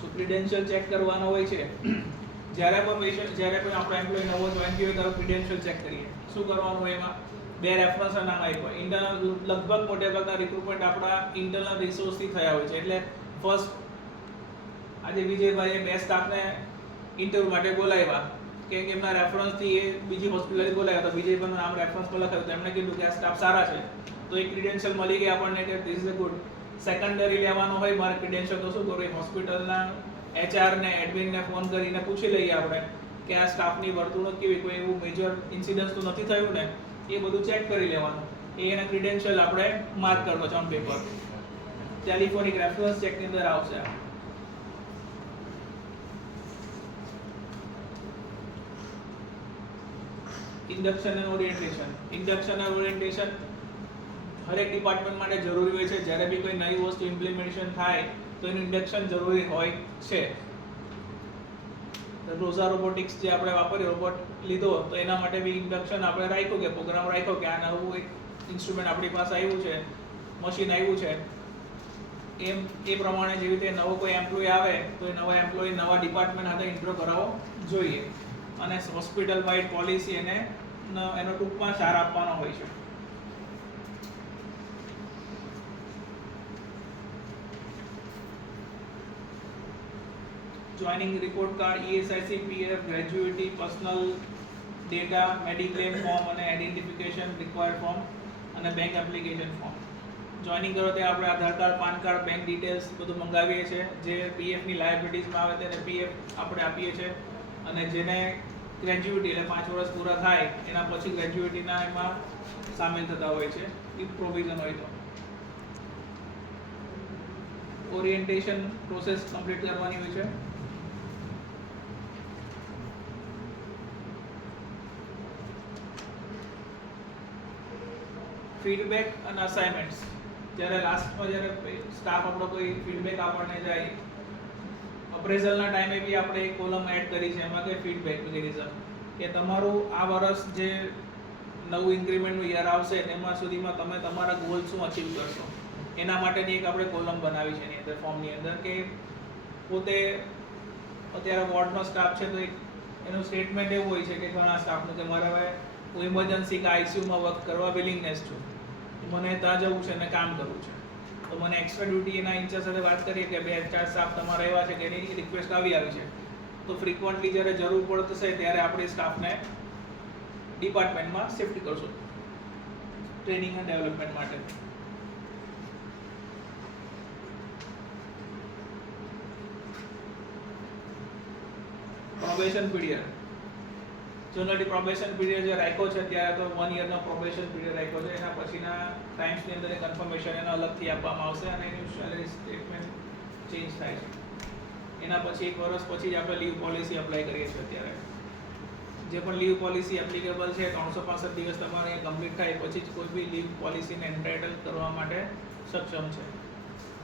So credential check કરવાનો હોય છે. જ્યારે કોઈ આપણો એમ્પ્લોય નવો જોઈન થયો ત્યારે ક્રેડેન્શિયલ ચેક કરીએ. શું કરવાનું હોય એમાં? 2 રેફરન્સના નામ આપ્યા. ઇન્ટરનલ લગભગ મોટેભાગના રિક્રુટમેન્ટ આપણા ઇન્ટરનલ રિસોર્સથી થયા હોય છે. એટલે ફર્સ્ટ આજે વિજયભાઈએ 2 સ્ટાફને ઇન્ટરવ્યૂ માટે બોલાવ્યા કે એમના રેફરન્સથી એ બીજી હોસ્પિટલથી બોલાવ્યા તો વિજયભાઈનું નામ રેફરન્સ પર લખાયું તો એમણે કીધું કે આ સ્ટાફ સારા છે. તો એક ક્રેડેન્શિયલ મળી ગઈ આપણને કે this is a good. Secondary લેવાનો હોય મારે ક્રેડેન્શિયલ તો શું કરવું? હોસ્પિટલના HR ને એડમિનને ફોન કરીને પૂછી લઈએ આપણે કે આ સ્ટાફની વર્તણૂક કેવી, કોઈ એવું મેજર ઇન્સિડન્સ તો નથી થયું ને, એ બધું ચેક કરી લેવાનું. એના ક્રેડેન્શિયલ આપણે માર્ક કરવો છે ઓન પેપર. ટેલિફોનિક રેફરન્સ ચેકની અંદર આવશે. Induction and orientation. Induction and orientation હરેક ડિપાર્ટમેન્ટ માટે જરૂરી હોય છે. જ્યારે બી કોઈ નવી વસ્તુ ઇમ્પ્લિમેન્ટેશન થાય તો એનું ઇન્ડક્શન જરૂરી હોય છે. રોઝા રોબોટિક્સ જે આપણે વાપરીએ, રોબોટ લીધો તો એના માટે બી ઇન્ડક્શન આપણે રાખ્યું, કે પ્રોગ્રામ રાખ્યો કે આ નવું એક ઇન્સ્ટ્રુમેન્ટ આપણી પાસે આવ્યું છે, મશીન આવ્યું છે, એમ એ પ્રમાણે જેવી રીતે નવો કોઈ એમ્પ્લોય આવે તો એ નવા એમ્પ્લોય નવા ડિપાર્ટમેન્ટ સાથે ઇન્ટ્રો કરાવવો જોઈએ. અને હોસ્પિટલ વાઇડ પોલિસી એને એનો ટૂંકમાં સાર આપવાનો હોય છે. Joining report card, ESIC, PF, gratuity, personal data, mediclaim form અને આઈડેન્ટિફિકેશન રિક્વાયર્ડ ફોર્મ અને બેંક એપ્લિકેશન ફોર્મ. જોઈનિંગ કરો તે આપણે Aadhaar card, PAN card, bank details બધું મંગાવીએ છીએ. જે PF ની લાયબિલિટીઝમાં આવે તેને PF આપણે આપીએ છીએ. અને જેને ગ્રેજ્યુએટી એટલે 5 વર્ષ પૂરા થાય એના પછી ગ્રેજ્યુએટીના એમાં સામેલ થતા હોય છે, ઇફ પ્રોવિઝન હોય તો. ઓરિએન્ટેશન પ્રોસેસ કમ્પ્લીટ કરવાની હોય છે. ફીડબેક અને અસાઇનમેન્ટ્સ. જ્યારે લાસ્ટમાં જ્યારે સ્ટાફ આપણો કોઈ ફીડબેક આપણને જાય, અપ્રેઝલના ટાઈમે બી આપણે એક કોલમ એડ કરી છે, એમાં કે ફીડબેક મિકેનિઝમ, કે તમારું આ વર્ષ જે નવું ઇન્ક્રીમેન્ટનું યર આવશે તેમાં સુધીમાં તમે તમારા ગોલ શું અચીવ કરશો, એના માટેની એક આપણે કોલમ બનાવી છે એની અંદર, ફોર્મની અંદર. કે પોતે અત્યારે વોર્ડનો સ્ટાફ છે તો એક એનું સ્ટેટમેન્ટ એવું હોય છે કે ઘણા સ્ટાફનું કે મારે હવે હું ઇમરજન્સી કે આઈસીયુમાં વર્ક કરવા વિલિંગનેસ છું, મને ત્યાં જવું છે અને કામ કરવું છે, તો મને એક્સ્ટ્રા ડ્યુટી એના ઇન્ચાર્જ સાથે વાત કરીએ કે 2-4 સ્ટાફ તમારા એવા છે કે એની રિક્વેસ્ટ આવી છે, તો ફ્રીક્વન્ટલી જ્યારે જરૂર પડશે ત્યારે આપણે સ્ટાફને ડિપાર્ટમેન્ટમાં શિફ્ટ કરશું ટ્રેનિંગ અને ડેવલપમેન્ટ માટે. Probation period. Generally probation period જે રાખ્યો છે ત્યારે તો 1 યરનો પ્રોબેશન પીરિયડ રાખ્યો છે. એના પછીના ટાઈમ્સની અંદર એ કન્ફર્મેશન એનો અલગથી આપવામાં આવશે અને એનું સેલરી સ્ટેટમેન્ટ ચેન્જ થાય છે. એના પછી 1 વર્ષ પછી જ આપણે લીવ પોલિસી અપ્લાય કરીએ છીએ. અત્યારે જે પણ લીવ પોલિસી એપ્લિકેબલ છે 365 દિવસ તમારે કમ્પ્લીટ થાય પછી જ કોઈ બી લીવ પોલિસીને એન્ટાઇટલ કરવા માટે સક્ષમ છે.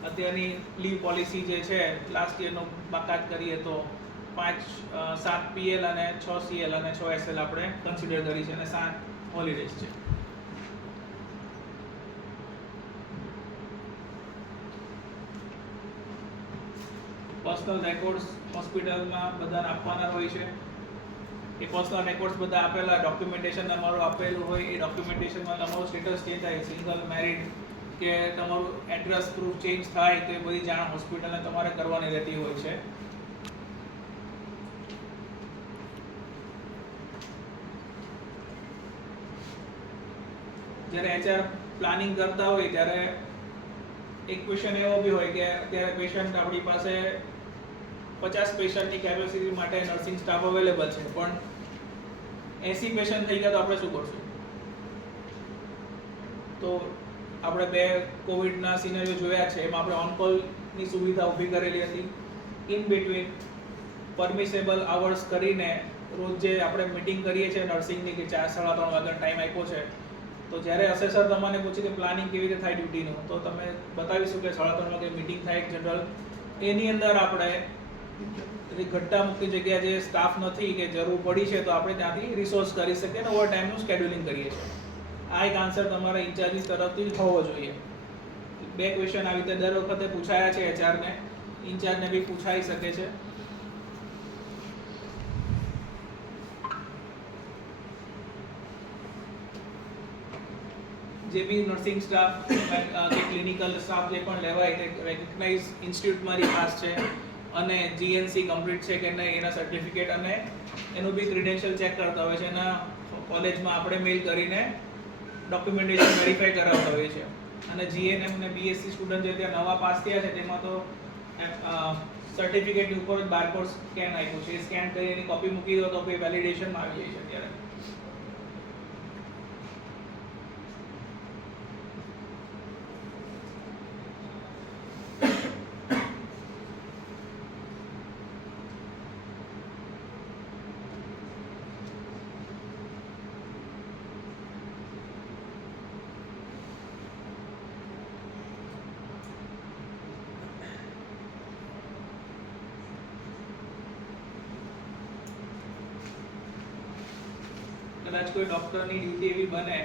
અત્યારની લીવ પોલિસી જે છે લાસ્ટ યરનો બાકાત કરીએ તો 7 PL અને 6 CL અને 6 SL આપણે કન્સિડર કરી છે અને 7 હોલિડેઝ છે. પર્સનલ રેકોર્ડ્સ હોસ્પિટલમાં બધાને આપવાના હોય છે. એ પર્સનલ રેકોર્ડ્સ બધા આપેલા, ડોક્યુમેન્ટેશન તમારું આપેલું હોય, એ ડોક્યુમેન્ટેશનમાં તમારું સ્ટેટસ ચેન્જ થાય, સિંગલ મેરિડ કે તમારું એડ્રેસ પ્રૂફ ચેન્જ થાય તો એ બધી જાણ હોસ્પિટલને તમારે કરવાની રહેતી હોય છે. જ્યારે HR પ્લાનિંગ કરતા હોય ત્યારે એક ક્વેશ્ચન એવો બી હોય કે અત્યારે પેશન્ટ આપણી પાસે 50 પેશન્ટની કેપેસિટી માટે નર્સિંગ સ્ટાફ અવેલેબલ છે, પણ 80 પેશન્ટ થઈ ગયા તો આપણે શું કરશું? તો આપણે 2 કોવિડના સિનેરિયો જોયા છે, એમાં આપણે ઓન કોલની સુવિધા ઊભી કરેલી હતી. ઇન બિટવીન પરમિસેબલ અવર્સ કરીને રોજ જે આપણે મીટિંગ કરીએ છીએ નર્સિંગની કે 4-3 વાગ્યાનો ટાઈમ આપ્યો છે, તો જ્યારે અસેસર તમને પૂછે કે પ્લાનિંગ કેવી રીતે થાય ડ્યુટીનું, તો તમે બતાવીશું કે 3:30 વાગે મીટિંગ થાય જનરલ, એની અંદર આપણે ઘટ્ટા મુક્તિ જગ્યા જે સ્ટાફ નથી કે જરૂર પડી છે તો આપણે ત્યાંથી રિસોર્સ કરી શકીએ અને ઓવર ટાઈમનું સ્કેડ્યુલિંગ કરીએ છીએ. આ એક આન્સર તમારા ઇન્ચાર્જીસ તરફથી જ હોવો જોઈએ. 2 ક્વેશ્ચન આવી રીતે દર વખતે પૂછાયા છે HR ને, ઇન્ચાર્જને બી પૂછાઈ શકે છે. જે બી નર્સિંગ સ્ટાફ કે ક્લિનિકલ સ્ટાફ જે પણ લેવાય તે રેકગ્નાઇઝ ઇન્સ્ટિટ્યૂટમાંથી પાસ છે અને GNC કમ્પ્લીટ છે કે નહીં એના સર્ટિફિકેટ અને એનું બી ક્રેડેન્શિયલ ચેક કરતા હોય છે. એના કોલેજમાં આપણે મેલ કરીને ડોક્યુમેન્ટેશન વેરીફાઈ કરાવતા હોઈએ છીએ. અને GNM અને BSc સ્ટુડન્ટ જે ત્યાં નવા પાસ થયા છે તેમાં તો સર્ટિફિકેટની ઉપર જ બારકોડ સ્કેન આપ્યું છે, એ સ્કેન કરી એની કોપી મૂકી દો તો પછી વેલિડેશનમાં આવી જાય છે અત્યારે. કદાચ કોઈ ડોક્ટરની ડ્યુટી એવી બને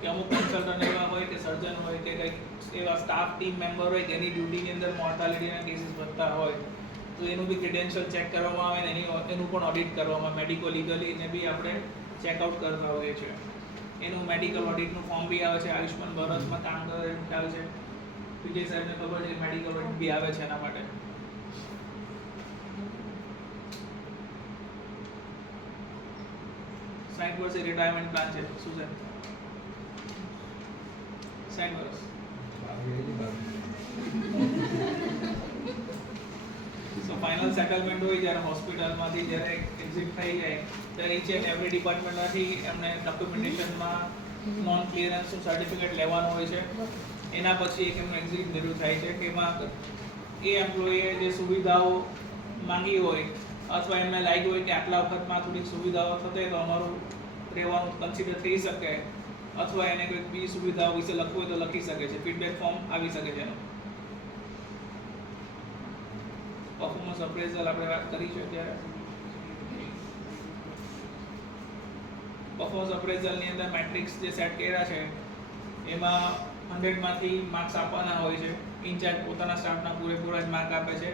કે અમુક કન્સલ્ટન્ટ એવા હોય કે સર્જન હોય કે કંઈક એવા સ્ટાફ ટીમ મેમ્બર હોય કે એની ડ્યુટીની અંદર મોર્ટાલિટીના કેસીસ વધતા હોય તો એનું બી ક્રેડેન્શિયલ ચેક કરવામાં આવે ને એનું પણ ઓડિટ કરવામાં મેડિકો લીગલી એને બી આપણે ચેકઆઉટ કરતા હોઈએ છીએ. એનું મેડિકલ ઓડિટનું ફોર્મ બી આવે છે. આયુષ્માન ભારતમાં કામ કરે એમ ખ્યાલ છે. વિજય સાહેબને ખબર છે મેડિકલ ઓડિટ બી આવે છે એના માટે. 60 વર્ષે રિટાયરમેન્ટ પ્લાન છે. શું છે? 60 વર્ષ. સો ફાઇનલ સેટલમેન્ટ હોય જ્યારે હોસ્પિટલમાંથી જ્યારે એક્ઝિટ થઈ જાય ત્યારે ઈચ એન્ડ એવરી ડિપાર્ટમેન્ટમાંથી એમને ડોક્યુમેન્ટેશનમાં નોન ક્લિયરન્સનું સર્ટિફિકેટ લેવાનું હોય છે. એના પછી એક એમનું એક્ઝિટ ઇન્ટરવ્યૂ થાય છે કે એમાં એ એમ્પ્લોયીએ જે સુવિધાઓ માંગી હોય અથવા એમને લાગ્યું હોય કે આટલા વખતમાં થોડીક સુવિધાઓ થશે તો અમારું રહેવાનું કન્સિડર થઈ શકે અથવા એને કોઈ બીજી સુવિધાઓ વિશે લખવું હોય તો લખી શકે છે. ફીડબેક ફોર્મ આવી શકે છે એનું. પરફોર્મન્સ અપ્રેઝલ આપણે વાત કરી છે ત્યારે પરફોર્મન્સ અપ્રેઝલની અંદર મેટ્રિક્સ જે સેટ કર્યા છે એમાં 100 માંથી માર્ક્સ આપવાના હોય છે. ઇન્ચાર્જ પોતાના સ્ટાફના પૂરેપૂરા જ માર્ક આપે છે.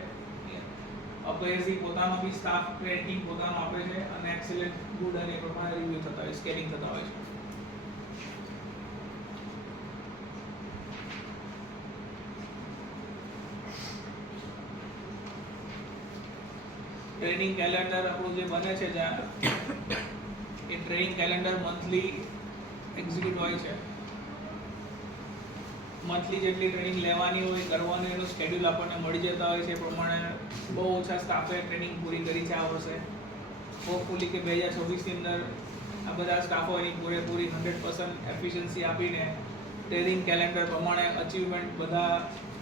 અપેસી પોતાનો બી સ્ટાફ રેટિંગ પોતાનો આપે છે અને એક્સેલન્ટ ગુડ અને એ પ્રમાણે રિવ્યુ થતા હોય સ્કેલિંગ થતા હોય છે. ટ્રેનિંગ કેલેન્ડર આપણું જે બને છે જ્યાં એ ટ્રેનિંગ કેલેન્ડર મંથલી એક્ઝિક્યુટ હોય છે. મંથલી જેટલી ટ્રેનિંગ લેવાની હોય કરવાની એનું શેડ્યુલ આપણને મળી જતા હોય છે. એ પ્રમાણે બહુ ઓછા સ્ટાફે ટ્રેનિંગ પૂરી કરી છે આ વર્ષે. હોપફુલી કે 2024ની અંદર આ બધા સ્ટાફો એની પૂરેપૂરી 100% એફિશિયન્સી આપીને ટ્રેનિંગ કેલેન્ડર પ્રમાણે અચીવમેન્ટ બધા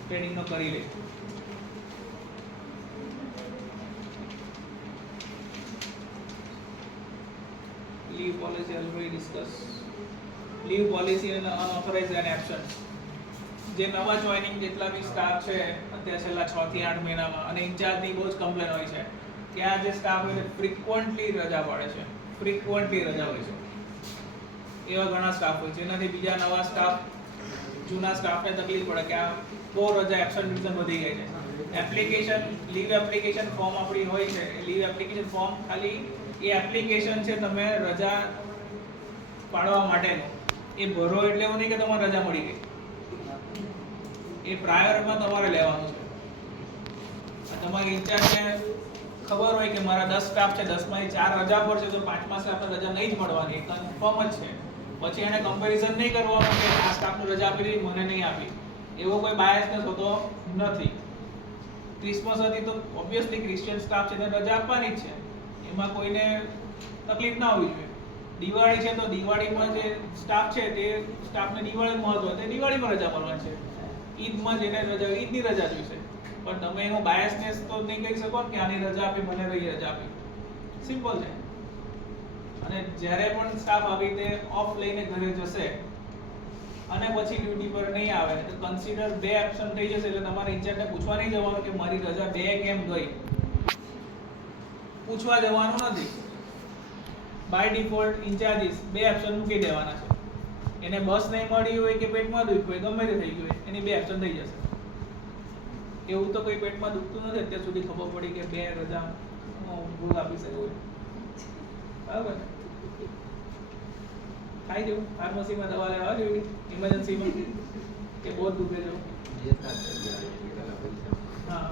ટ્રેનિંગનો કરી લે. Leave policy already discuss. Leave policy અને અનઓથોરાઇઝ્ડ એન્ડ એબ્સન્ટ જે નવા જોઈનિંગ જેટલા બી સ્ટાફ છે અત્યારે છેલ્લા 6 થી 8 મહિનામાં અને ઇન્ચાર્જની બહુ જ કમ્પ્લેન હોય છે કે આ જે સ્ટાફ હોય છે ફ્રીક્વન્ટલી રજા પાડે છે. ફ્રીક્વન્ટલી રજા હોય છે. એવા ઘણા સ્ટાફ હોય છે જેનાથી બીજા નવા સ્ટાફ જૂના સ્ટાફને તકલીફ પડે કે આ બહુ રજા એબ્સન્ટિઝમ વધી ગઈ છે. એપ્લિકેશન લીવ એપ્લિકેશન ફોર્મ આપણી હોય છે. લીવ એપ્લિકેશન ફોર્મ ખાલી એ એપ્લિકેશન છે તમે રજા પાડવા માટેનો એ ભરો એટલે એવું નહીં કે તમારે રજા મળી ગઈ. એ પ્રાયરમાં તમારે લેવાનું છે. તમારી ઇન્ચાર્જને ખબર હોય કે મારા 10 સ્ટાફ છે 10 માંથી 4 રજા પર છે તો 5મા સ્ટાફને રજા નહીં જ મળવાની કન્ફર્મ જ છે. પછી એને કમ્પેરિઝન નહીં કરવાનું કે આ સ્ટાફને રજા આપી દીધી મને નહીં આપી. એવો કોઈ બાયસનેસ હોતો નથી. ક્રિસમસ હતી તો ઓબ્વિયસલી ક્રિશ્ચિયન સ્ટાફ છે તેને રજા આપવાની જ છે. એમાં કોઈને તકલીફ ના હોવી જોઈએ. દિવાળી છે તો દિવાળીમાં જે સ્ટાફ છે તે સ્ટાફને દિવાળીનું મહત્વ તે દિવાળીમાં રજા મળવાની છે. ઈદમાં જેને રજા ઈદની રજા જોઈશે. પણ તમે એનો બાયસનેસ તો નહીં કહી શકો કે આની રજા આપી મને રહી રજા આપી. સિમ્પલ છે. અને જ્યારે પણ સ્ટાફ આવી રીતે ઓફ લઈને ઘરે જશે અને પછી ડ્યુટી પર નહીં આવે તો કન્સિડર 2 એબ્સન્ટ થઈ જશે. એટલે તમારે ઇન્ચાર્જને પૂછવા નહીં જવાનું કે મારી રજા 2 કેમ ગઈ. પૂછવા જવાનું નથી. બાય ડિફોલ્ટ ઇન્ચાર્જીસ 2 એબ્સન્ટ મૂકી દેવાના છે. એને બસ નહીં મળી હોય કે પેટમાં દુખ હોય ગમે તે થઈ ગયું હોય એની 2 એબ્સન્ટ થઈ જશે. એવું તો કોઈ પેટમાં દુખતું નથી અત્યાર સુધી ખબર પડી કે 2 રજા ભૂલ આપી શકે હોય. બરાબર ને? ખાઈ જવું ફાર્મસીમાં દવા લેવા જોઈએ ઇમરજન્સીમાં કે બહુ દુખે છે. હા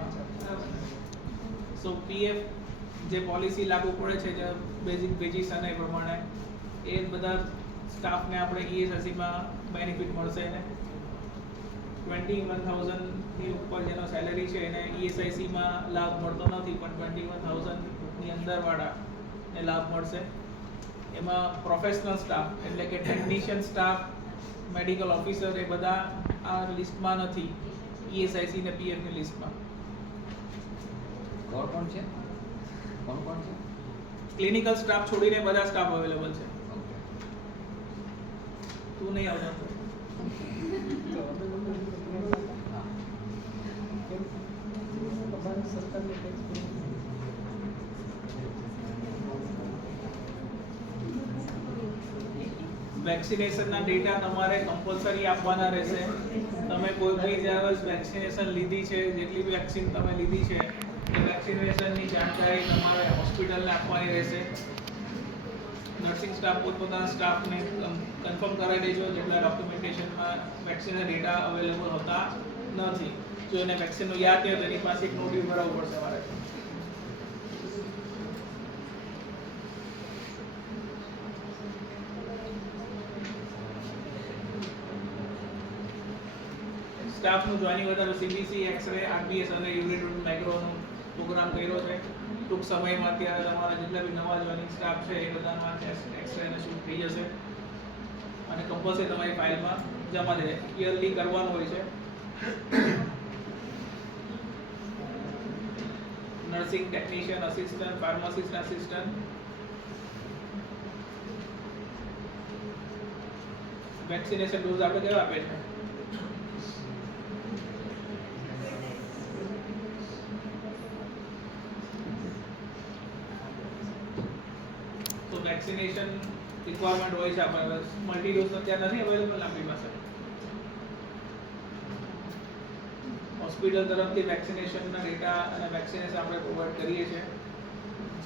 સો પીએફ જે પોલિસી લાગુ પડે છે જે બેઝિક વેજીસ અને એ પ્રમાણે એ બધા સ્ટાફને આપણે ઈએસઆઈસીમાં બેનિફિટ મળશે ને 21,000 ની ઉપર જેનો સેલેરી છે એને ESIC માં લાભ મળતો નથી, પણ 21,000 ની અંદર વાળાને લાભ મળશે. એમાં પ્રોફેશનલ સ્ટાફ એટલે કે ટેકનિશિયન સ્ટાફ, મેડિકલ ઓફિસર એ બધા આ લિસ્ટમાં નથી, ESIC ને PF ની લિસ્ટમાં. કોણ છે? કોણ છે? ક્લિનિકલ સ્ટાફ છોડીને બધા સ્ટાફ અવેલેબલ છે. ઓકે. તું નહીં આવતો. હા. વેક્સિનેશનના ડેટા તમારે કમ્પલસરી આપવાના રહેશે. તમે કોઈ બી જ્યારે વેક્સિનેશન લીધી છે, જેટલી બી વેક્સિન તમે લીધી છે એ વેક્સિનેશનની જાણકારી તમારે હોસ્પિટલને આપવાની રહેશે. નર્સિંગ સ્ટાફ પોતપોતાના સ્ટાફને કન્ફર્મ કરાવી દેજો જેટલા ડોક્યુમેન્ટેશનમાં વેક્સિનના ડેટા અવેલેબલ હોતા નથી. જો એને વેક્સિનનું યાદ નહીં હોય તો એની પાસે એક નોટિસ ભરાવવું પડશે મારે. સ્ટાફનું જોઈનિંગ વધારે CBC, એક્સરે, RBS અને યુનિટ માઇક્રોનો પ્રોગ્રામ કર્યો છે. ટૂંક સમયમાં અત્યારે તમારા જેટલા બી નવા જોઈનિંગ સ્ટાફ છે એ બધામાં એક્સરે અને શૂટ થઈ જશે અને કમ્પલસરી તમારી ફાઇલમાં જમા થઈ જાય. યરલી કરવાનું હોય છે. Nursing technician assistant, pharmacist assistant, vaccination dose આપણે કેવા આપે છે? તો વેક્સિનેશન રિક્વાયરમેન્ટ હોય છે આપણે મલ્ટી ડોઝ અત્યારે નથી અવેલેબલ આપણી પાસે. હોસ્પિટલ તરફથી વેક્સિનેશનના ડેટા અને વેક્સિનેશન આપણે પ્રોવાઈડ કરીએ છીએ.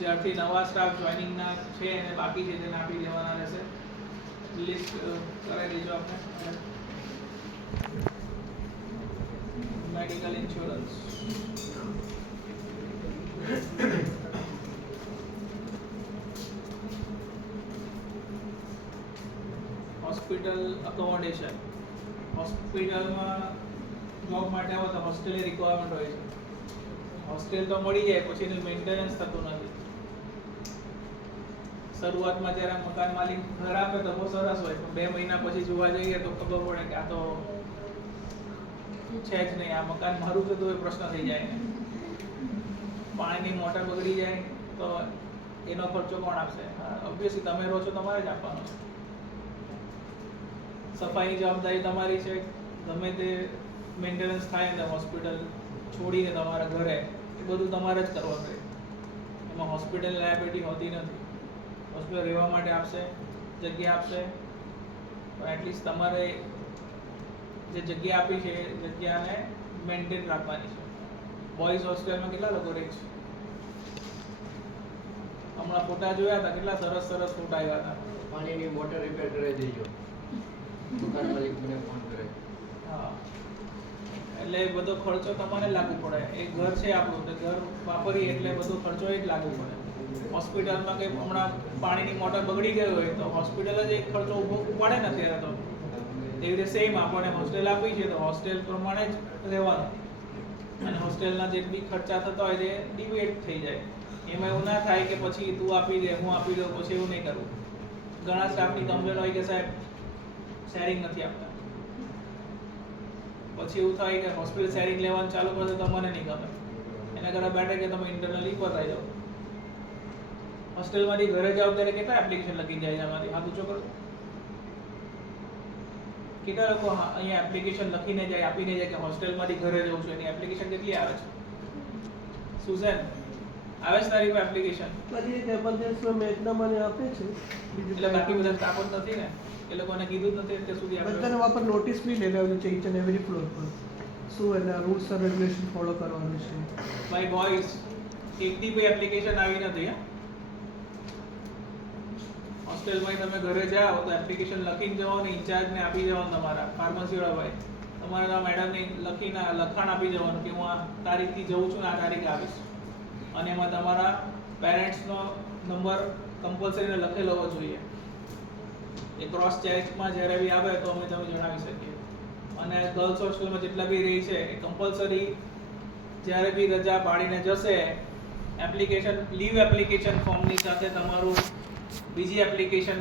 જ્યારથી નવા સ્ટાફ જોઈનિંગના છે અને બાકી છે તેને આપી દેવાના રહેશે. લિસ્ટ કરાવી દેજો આપણે. Medical insurance, hospital accommodation. હોસ્પિટલમાં જોબ માટે આવો તો હોસ્ટેલની રિક્વાયરમેન્ટ હોય છે. હોસ્ટેલ તો મળી જાય, પછી એનું મેન્ટેનન્સ થતું નથી. શરૂઆતમાં જ્યારે મકાન માલિક ઘર આપે તો બહુ સરસ હોય, પણ 2 મહિના પછી જોવા જઈએ તો ખબર પડે કે આ તો છે જ નહીં, આ મકાન મારું છે તો એ પ્રશ્ન થઈ જાય ને. પાણીની મોટર બગડી જાય તો એનો ખર્ચો કોણ આપશે? ઓબ્વિયસલી તમે રહો છો, તમારે જ આપવાનો છે. સફાઈની જવાબદારી તમારી છે. ગમે તે મેન્ટેનન્સ થાય ને હોસ્પિટલ છોડીને તમારા ઘરે, એ બધું તમારે જ કરવાનું રહે. એમાં હોસ્પિટલ લાયબિલિટી હોતી નથી. હોસ્પિટલ રહેવા માટે આપશે, જગ્યા આપશે, પણ એટલીસ્ટ તમારે જે જગ્યા આપી છે એ જગ્યાને મેન્ટેન રાખવાની છે. બોયઝ હોસ્ટેલમાં કેટલા લોકો રહે છે? હમણાં ફોટા જોયા હતા, કેટલા સરસ સરસ ફોટા આવ્યા હતા. પાણીની મોટર રિપેર કરાવી દેજો. દુકાન માલિક મને ફોન કરે. હા, એટલે બધો ખર્ચો તમારે લાગુ પડે. એ ઘર છે આપણું, તો ઘર વાપરીએ એટલે બધો ખર્ચો એ જ લાગુ પડે. હોસ્પિટલમાં કંઈ હમણાં પાણીની મોટર બગડી ગઈ હોય તો હોસ્પિટલ જ એક ખર્ચો ઊભો પાડે ને અત્યારે તો. એવી રીતે સેમ આપણને હોસ્ટેલ આપી છે તો હોસ્ટેલ પ્રમાણે જ રહેવાનું. અને હોસ્ટેલના જે બી ખર્ચા થતા હોય તે ડિવાઈડ થઈ જાય. એમાં એવું ના થાય કે પછી તું આપી દે, હું આપી દઉં, પછી એવું નહીં કરવું. ઘણા સ્ટાફની કમ્પ્લેન હોય કે સાહેબ શેરિંગ નથી આપતા. પછી એવું થાય કે હોસ્પિટલ શેરિંગ લેવાનું ચાલુ કરશે તો મને નહીં ગમે. એના કરતાં બેટર કે તમે ઇન્ટરનલી પર રહી જાઓ. હોસ્ટેલમાંથી ઘરે જાવ ત્યારે કેટલા એપ્લિકેશન લખી જાય એમાંથી? હાથ ઊંચો કરો. કેટલા લોકો અહીંયા એપ્લિકેશન લખીને જાય, આપીને જાય કે હોસ્ટેલમાંથી ઘરે જવું છું, એની એપ્લિકેશન કેટલી આવે છે? સુઝેન, આવે છે તારી પાસે એપ્લિકેશન? બધી એક એમરજન્સીમાં મેઘના મને આપે છે. એટલે બાકી બધા સ્ટાફ જ નથી ને, એ લોકોને કીધું જ નથી અત્યાર સુધી આપણે. બધાને વાપર નોટિસ બી લેવડાવેલી છે ઈચ એન્ડ એવરી ફ્લોર પર. શું એના રૂલ્સ એન્ડ રેગ્યુલેશન ફોલો કરવાનું છે. માય બોયઝ, એકની કોઈ એપ્લિકેશન આવી નથી. હોસ્ટેલમાં તમે ઘરે જાઓ તો એપ્લિકેશન લખીને જાઓ ને ઇન્ચાર્જને આપી જવાનું. તમારા ફાર્મસીવાળા ભાઈ તમારા મેડમને લખીને લખાણ આપી જવાનું કે હું આ તારીખથી જઉં છું ને આ તારીખે આવીશ. અને એમાં તમારા પેરેન્ટ્સનો નંબર કમ્પલસરી લખેલો હોવો જોઈએ. એ ક્રોસ ચેકમાં જ્યારે બી આવે તો અમે તમે જણાવી શકીએ. અને ગર્લ્સ હોસ્ટેલમાં જેટલા બી રહી છે એ કમ્પલસરી જ્યારે બી રજા પાડીને જશે એપ્લિકેશન લીવ એપ્લિકેશન ફોર્મની સાથે તમારું બીજી એપ્લિકેશન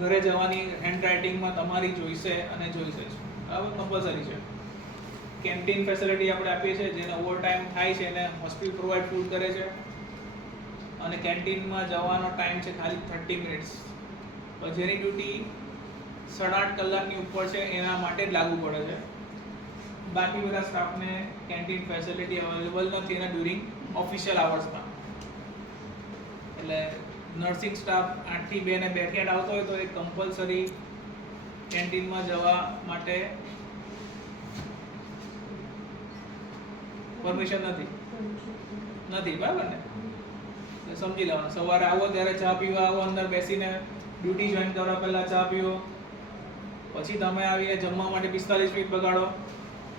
ઘરે જવાની હેન્ડરાઇટિંગમાં તમારી જોઈશે અને જોઈશે જ. બરાબર, કમ્પલસરી છે. કેન્ટીન ફેસિલિટી આપણે આપીએ છીએ, જેને ઓવર ટાઈમ થાય છે એને હોસ્પિટલ પ્રોવાઈડ ફૂડ કરે છે અને કેન્ટીનમાં જવાનો ટાઈમ છે ખાલી 30 મિનિટ્સ. જેની ડ્યુટી 8.5 કલાકની ઉપર છે એના માટે જ લાગુ પડે છે. બાકી બધા સ્ટાફને કેન્ટીન ફેસિલિટી અવેલેબલ નથી એના ડ્યુરિંગ ઓફિશિયલ આવર્સમાં. એટલે નર્સિંગ સ્ટાફ 8 થી 2 ને 2 થી 8 આવતો હોય તો એ કમ્પલસરી કેન્ટીનમાં જવા માટે પરમિશન નથી, બરાબર ને? એટલે સમજી લેવાનું. સવારે આવો ત્યારે ચા પીવા આવો, અંદર બેસીને ડ્યુટી જોઈન કરવા પહેલા ચા પીવો, પછી તમે આવીને જમવા માટે 45 મિનિટ બગાડો.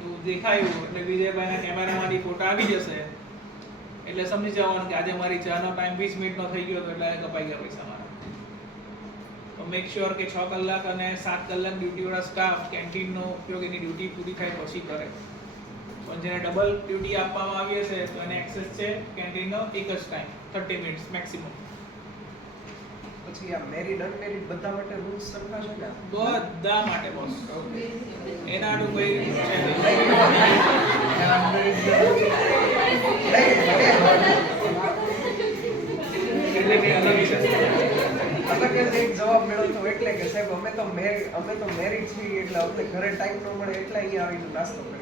એવું દેખાયું એટલે વિજયભાઈના કેમેરામાંથી ફોટા આવી જશે એટલે સમજી જવાનું કે આજે મારી ચાનો ટાઈમ 20 મિનિટનો થઈ ગયો તો એટલે કપાઈ ગયા પૈસા મારા. તો મેક શ્યોર કે 6 કલાક અને 7 કલાક ડ્યુટીવાળા સ્ટાફ કેન્ટીનનો ઉપયોગ એની ડ્યુટી પૂરી થાય પછી કરે. પણ જેને ડબલ ડ્યુટી આપવામાં આવી હશે તો એને એક્સેસ છે કેન્ટીનનો એક જ ટાઈમ 30 મિનિટ્સ મેક્સિમમ. પછી આ મેરિડ અનમેરિડ બધા માટે રૂલ્સ સરખા છે ને? બધા માટે બોસ. એના આડું કોઈ છે નહીં. એટલે કે અલગ છે. અલગ જ એક જવાબ મેળવતો એટલે કે સાહેબ અમે તો મેરિડ છીએ એટલે અમને ઘરે ટાઈમ ન મળે એટલે અહીંયા આવીને નાસ્તો કરી.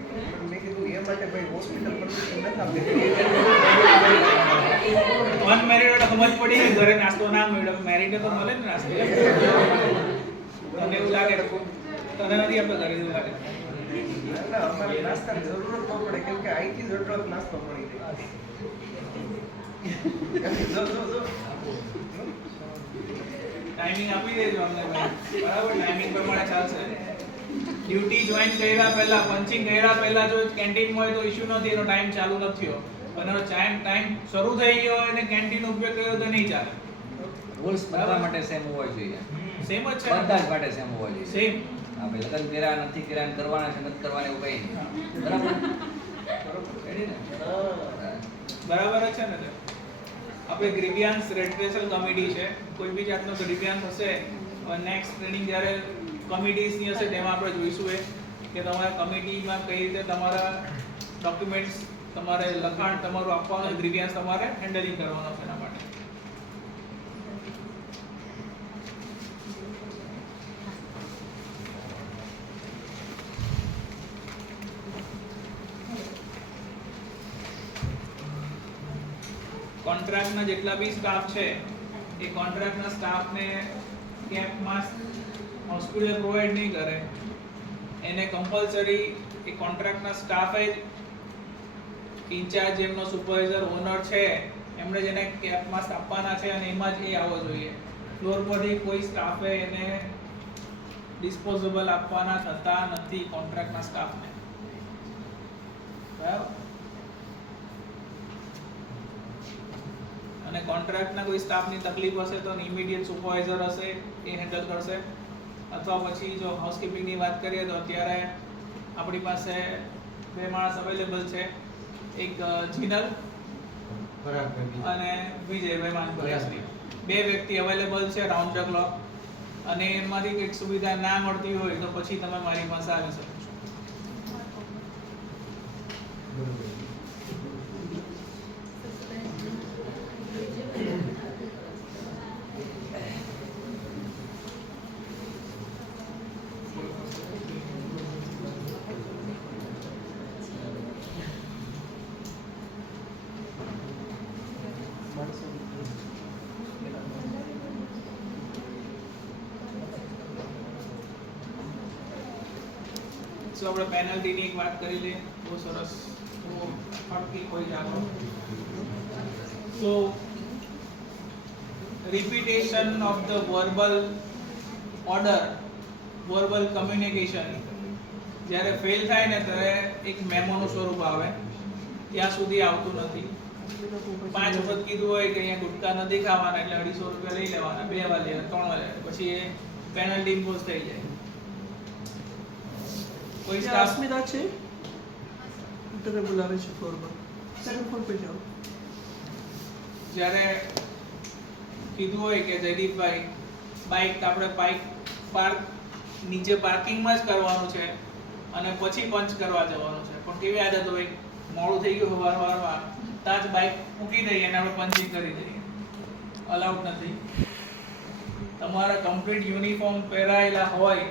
મેં કીધું એ માટે ભાઈ હોસ્પિટલ પરમિશન નથી આપી. અનમેરિડ એટલે સમજ પડી કે ઘરે નાસ્તો ના મળે, મેરિડ તો મળે ને નાસ્તો. તને એવું લાગે તને નથી આપણે ઘરે એવું લાગે? ના અમારે નાસ્તાની જરૂર ન પડે કેમ કે અહીંથી જ અડધો નાસ્તો મળી જાય. ટાઈમિંગ આપી દેજો અમને ભાઈ, બરાબર? ટાઈમિંગ પ્રમાણે ચાલશે. ડ્યુટી જોઈન કર્યા પહેલા, પંચિંગ કર્યા પહેલા જો કેન્ટીનમાં હોય તો ઇશ્યુ નથી, એનો ટાઈમ ચાલુ નથી થયો. પણ એનો ટાઈમ શરૂ થઈ ગયો અને કેન્ટીનનો ઉપયોગ કર્યો તો નહીં ચાલે. રૂલ્સ બધા માટે સેમ હોવા જોઈએ. સેમ જ છે, બધા જ માટે સેમ હોવા જોઈએ. સેમ. હા ભાઈ, લગ્ન કર્યા નથી કર્યા, કરવાના છે નથી કરવાના એવું કઈ નહીં. બરાબર રેડી ને? બરાબર જ છે ને? આપણે ગ્રીવિયન્સ રેડરેસલ કમિટી છે. કોઈ બી જાતનો ગ્રીવિયન્સ હશે નેક્સ્ટ ટ્રેનિંગ જ્યારે કમિટીઝની હશે તેમાં આપણે જોઈશું કે તમારા કમિટીમાં કઈ રીતે તમારા ડોક્યુમેન્ટ્સ, તમારે લખાણ તમારું આપવાનું, ગ્રીવિયન્સ તમારે હેન્ડલિંગ કરવાનું છે એના માટે. કોન્ટ્રાક્ટના જેટલા બી સ્ટાફ છે એ કોન્ટ્રાક્ટના સ્ટાફને કેપ માસ્ક હોસ્પિટલ પ્રોવાઈડ નહીં કરે. એને કમ્પલસરી એ કોન્ટ્રાક્ટના સ્ટાફે જ ઇન્ચાર્જ, એમનો સુપરવાઇઝર, ઓનર છે એમણે જેને કેપ માસ્ક આપવાના છે અને એમાં જ એ આવવો જોઈએ. ફ્લોર પરથી કોઈ સ્ટાફે એને ડિસ્પોઝેબલ આપવાના થતા નથી કોન્ટ્રાક્ટના સ્ટાફને. બરાબર? અને કોન્ટ્રાક્ટના કોઈ સ્ટાફની તકલીફ હશે તો ઇમિડિયેટ સુપરવાઇઝર હશે એ હેન્ડલ કરશે. અથવા પછી જો હાઉસકીપિંગની વાત કરીએ તો અત્યારે આપણી પાસે 2 માણસ અવેલેબલ છે, એક જીનલ અને વિજયભાઈ માનપરાસની. 2 વ્યક્તિ અવેલેબલ છે રાઉન્ડ ધ ક્લોક. અને એમાંથી કંઈક સુવિધા ના મળતી હોય તો પછી તમે મારી પાસે આવી શકો છો. સો આપણે પેનલ્ટીની એક વાત કરી લઈએ. બહુ સરસ, બહુ ફટકી કોઈ જાગો. So repetition of the verbal order, verbal communication જ્યારે ફેલ થાય ને ત્યારે એક મેમોનું સ્વરૂપ આવે, ત્યાં સુધી આવતું નથી. 5 વખત કીધું હોય કે અહીંયા ગુટકા નથી ખાવાના એટલે 250 રૂપિયા લઈ લેવાના, 2 વાર લે, 3 વાર લે, પછી એ પેનલ્ટી ઇમ્પોઝ થઈ જાય. કોઈ ત્યાં સ્ટાફ અસ્મિતા છે તને બોલાવે છે ફ્લોર પર સેકન્ડ ફ્લોર પર જાઓ. જ્યારે કીધું હોય કે જયદીપભાઈ બાઇક આપણે બાઇક પાર્ક નીચે પાર્કિંગમાં જ કરવાનું છે અને પછી પંચ કરવા જવાનું છે, પણ કેવી આદત હોય, મોડું થઈ ગયું વારવારમાં ત્યાં જ બાઇક મૂકી દઈએ અને આપણે પંચિંગ કરી દઈએ. અલાઉડ નથી. તમારા કમ્પ્લીટ યુનિફોર્મ પહેરાયેલા હોય,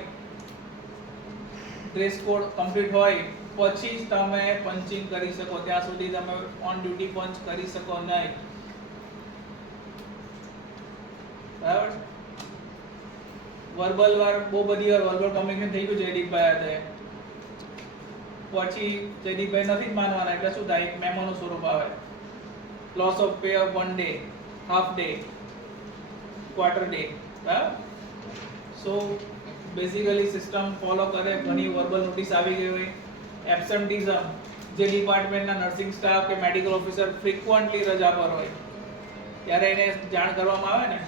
ડ્રેસ કોડ કમ્પ્લીટ હોય પછી જ તમે પંચિંગ કરી શકો, ત્યાં સુધી તમે ઓન ડ્યુટી પંચ કરી શકો નહીં. બરાબર. વર્બલ વાર બહુ બધી વાર વર્બલ કમ્યુનિકેશન થઈ ગયું જયદીપભાઈ સાથે, પછી જયદીપભાઈ નથી જ માનવાના એટલે શું થાય, મેમોનું સ્વરૂપ આવે. Loss of pay of 1 day, half day, quarter day. બરાબર. સો બેઝિકલી સિસ્ટમ ફોલો કરે. ઘણી વર્બલ નોટિસ આવી ગઈ હોય. એબ્સેન્ટિઝમ, જે ડિપાર્ટમેન્ટના નર્સિંગ સ્ટાફ કે મેડિકલ ઓફિસર ફ્રીક્વન્ટલી રજા પર હોય ત્યારે એને જાણ કરવામાં આવે ને.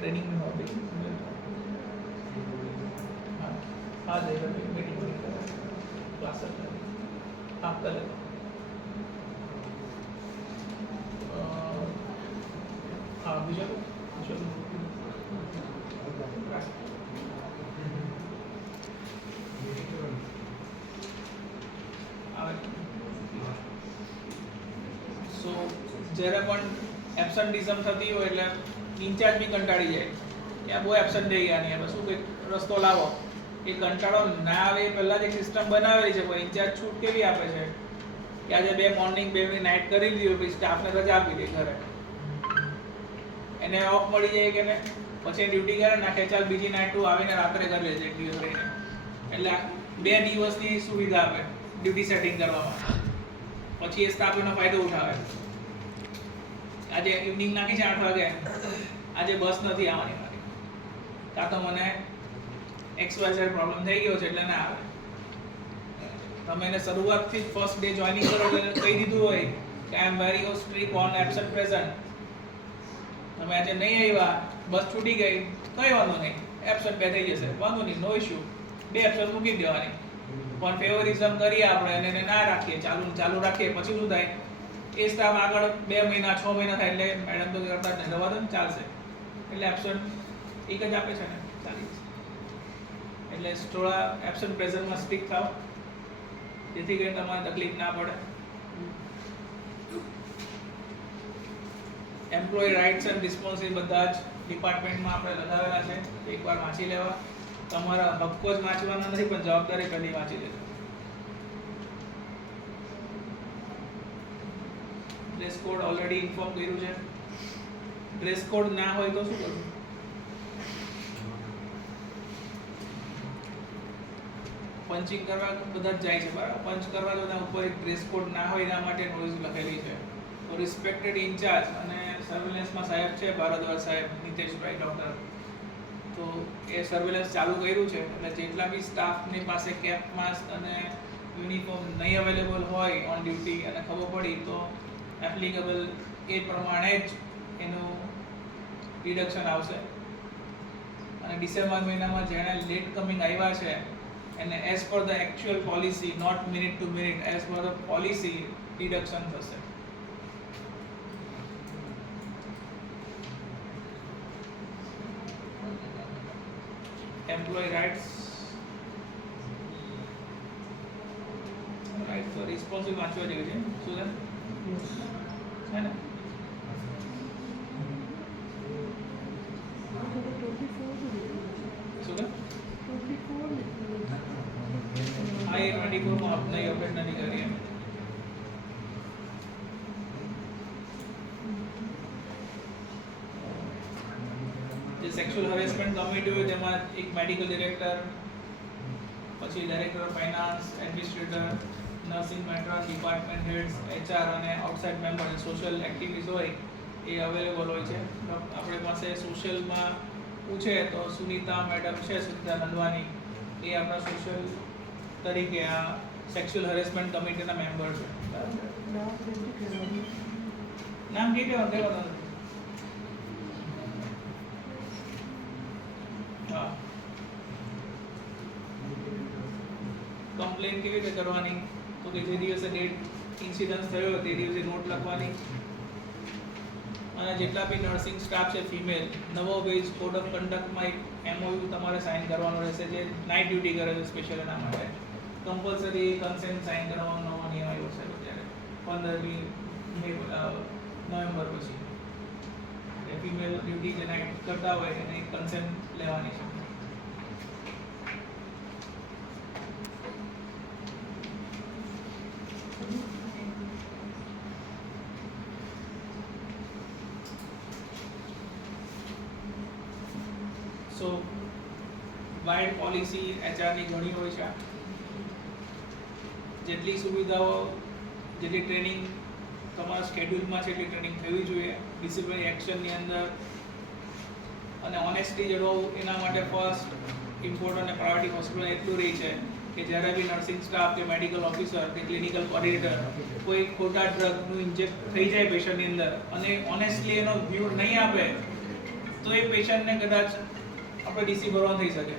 ट्रेनिंग में हो गई हाँ देगा मीटिंग क्लास हाँ कल हाँ बीजा સો જ્યારે પણ એબ્સન્ટિઝમ થતી હોય એટલે ઇન્ચાર્જ બી કંટાળી જાય કે આ બહુ એબ્સન્ટ થઈ ગયા નહીં, હવે શું કંઈક રસ્તો લાવો. એ કંટાળો ના આવે એ પહેલાં જ એક સિસ્ટમ બનાવેલી છે, પણ ઇન્ચાર્જ છૂટ કેવી આપે છે કે આજે 2 મોર્નિંગ 2 નાઇટ કરી લીધી, પછી સ્ટાફને રજા આપી દે ઘરે, એને ઓફ મળી જાય કે ને પછી ડ્યુટી કરે નાખે, ચાલ બીજી નાઇટ તું આવીને રાત્રે કરી લેજે એક દિવસ રહીને. એટલે 2 દિવસની સુવિધા આપે ડ્યુટી સેટિંગ કરવામાં. પછી એ સ્ટાફ એનો ફાયદો ઉઠાવે. આજે ઇવનિંગ નાખી છે 8 વાગે, આજે બસ નથી આવવાની મારી, કાં તો મને XYZ પ્રોબ્લેમ થઈ ગયો છે એટલે ના આવે. તમે એને શરૂઆતથી જ ફર્સ્ટ ડે જોઈનિંગ કરો એટલે કહી દીધું હોય કે I am very strict on absent present. તમે આજે નહીં આવ્યા, બસ છૂટી ગઈ, કંઈ વાંધો નહીં, એબ્સન્ટ 2 થઈ જશે, વાંધો નહીં, નો ઇશ્યુ, 2 એબ્સન્ટ મૂકી દેવાની. પણ ફેવરિઝમ કરીએ આપણે અને એને ના રાખીએ, ચાલુ રાખીએ, પછી શું થાય, એ સ્ટાફ આગળ 2 મહિના 6 મહિના થાય એટલે મેડમ તો કરતા જ નહીં, રવા દો ને ચાલશે, એટલે એબ્સન્ટ એક જ આપે છે ને, ચાલી જશે. એટલે થોડા એબ્સન્ટ પ્રેઝન્ટમાં સ્ટિક થાવ જેથી કરીને તમારે તકલીફ ના પડે. એમ્પ્લોયી રાઇટ્સ એન્ડ રિસ્પોન્સિબિલિટી બધા જ ડિપાર્ટમેન્ટમાં આપણે લગાવેલા છે, એકવાર વાંચી લેવા. તમારા હક્કો જ વાંચવાના નથી પણ જવાબદારી પહેલી વાંચી લેજો. ડ્રેસ કોડ ઓલરેડી ઇન્ફોર્મ કર્યું છે. ડ્રેસ કોડ ના હોય તો શું કરવું? પંચિંગ કરવા બધા જ જાય છે, બરાબર. પંચ કરવા તો ત્યાં ઉપર એક ડ્રેસ કોડ ના હોય એના માટે નોટિસ લખેલી છે. તો રિસ્પેક્ટેડ ઇન્ચાર્જ અને સર્વેલન્સમાં સાહેબ છે ભારદ્વાજ સાહેબ, નિતેશભાઈ ડોક્ટર, તો એ સર્વેલન્સ ચાલુ કર્યું છે. એટલે જેટલા બી સ્ટાફની પાસે કેપ માસ્ક અને યુનિફોર્મ નહીં અવેલેબલ હોય ઓન ડ્યુટી અને ખબર પડી તો એપ્લિકેબલ એ પ્રમાણે જ એનું રિડક્શન આવશે. અને ડિસેમ્બર મહિનામાં જેણે લેટ કમિંગ આવ્યા છે એને as per the actual policy, not minute to minute, as per the policy reduction થશે. એમ્પ્લોયી રાઇટ્સ તો રિસ્પોન્સિબલ વાંચવા જેવું છે. શું છે ને? શું કે? હા, એ 24 માં આપણે અપડેટ નથી કરી એમ. જે સેક્સ્યુઅલ હરેસમેન્ટ કમિટી હોય તેમાં એક મેડિકલ ડિરેક્ટર, પછી director of finance, administrator, nursing matron, department heads, HR અને આઉટસાઇડ મેમ્બર અને સોશિયલ એક્ટિવિટીઝ હોય એ અવેલેબલ હોય છે. આપણી પાસે સોશિયલમાં પૂછે તો સુનીતા મેડમ છે, સુનીતા નંદવાની, એ આપણા સોશિયલ તરીકે આ સેક્સ્યુઅલ હરેસમેન્ટ કમિટીના મેમ્બર છે. નામ કઈ દેવાનું કમ્પ્લેન કેવી રીતે કરવાની, તો કે જે દિવસે ડેટ ઇન્સિડન્સ થયો તે દિવસે નોટ લખવાની. અને જેટલા બી નર્સિંગ સ્ટાફ છે ફિમેલ, નવો બેઝ કોડ ઓફ કન્ડક્ટમાં એક MOU તમારે સાઇન કરવાનું રહેશે. જે નાઇટ ડ્યુટી કરે છે સ્પેશિયલ એના માટે કમ્પલસરી કન્સેન્ટ સાઇન કરવાનો નવો નિયમ આવ્યો છે અત્યારે 15મી નવેમ્બર પછી. ફિમેલ ડ્યુટી જે નાઇટ કરતા હોય એને કન્સેન્ટ લેવાની છે. સો વાઇડ પોલિસી HRની ઘણી હોય છે. જેટલી સુવિધાઓ, જેટલી ટ્રેનિંગ તમારા શેડ્યુલમાં છે એટલી ટ્રેનિંગ થવી જોઈએ ડિસિપ્લિનરી એક્શનની અંદર. અને ઓનેસ્ટી જળવાવું એના માટે ફર્સ્ટ ઇમ્પોર્ટન્ટ અને પ્રાયોરિટી હોસ્પિટલ એટલું રહી છે કે જ્યારે બી નર્સિંગ સ્ટાફ કે મેડિકલ ઓફિસર કે ક્લિનિકલ કોર્ડિનેટર કોઈ ખોટા ડ્રગનું ઇન્જેક્ટ થઈ જાય પેશન્ટની અંદર અને ઓનેસ્ટલી એનો વ્યૂ નહીં આપે તો એ પેશન્ટને કદાચ આપણે ડીસી ભરવાનું થઈ શકે.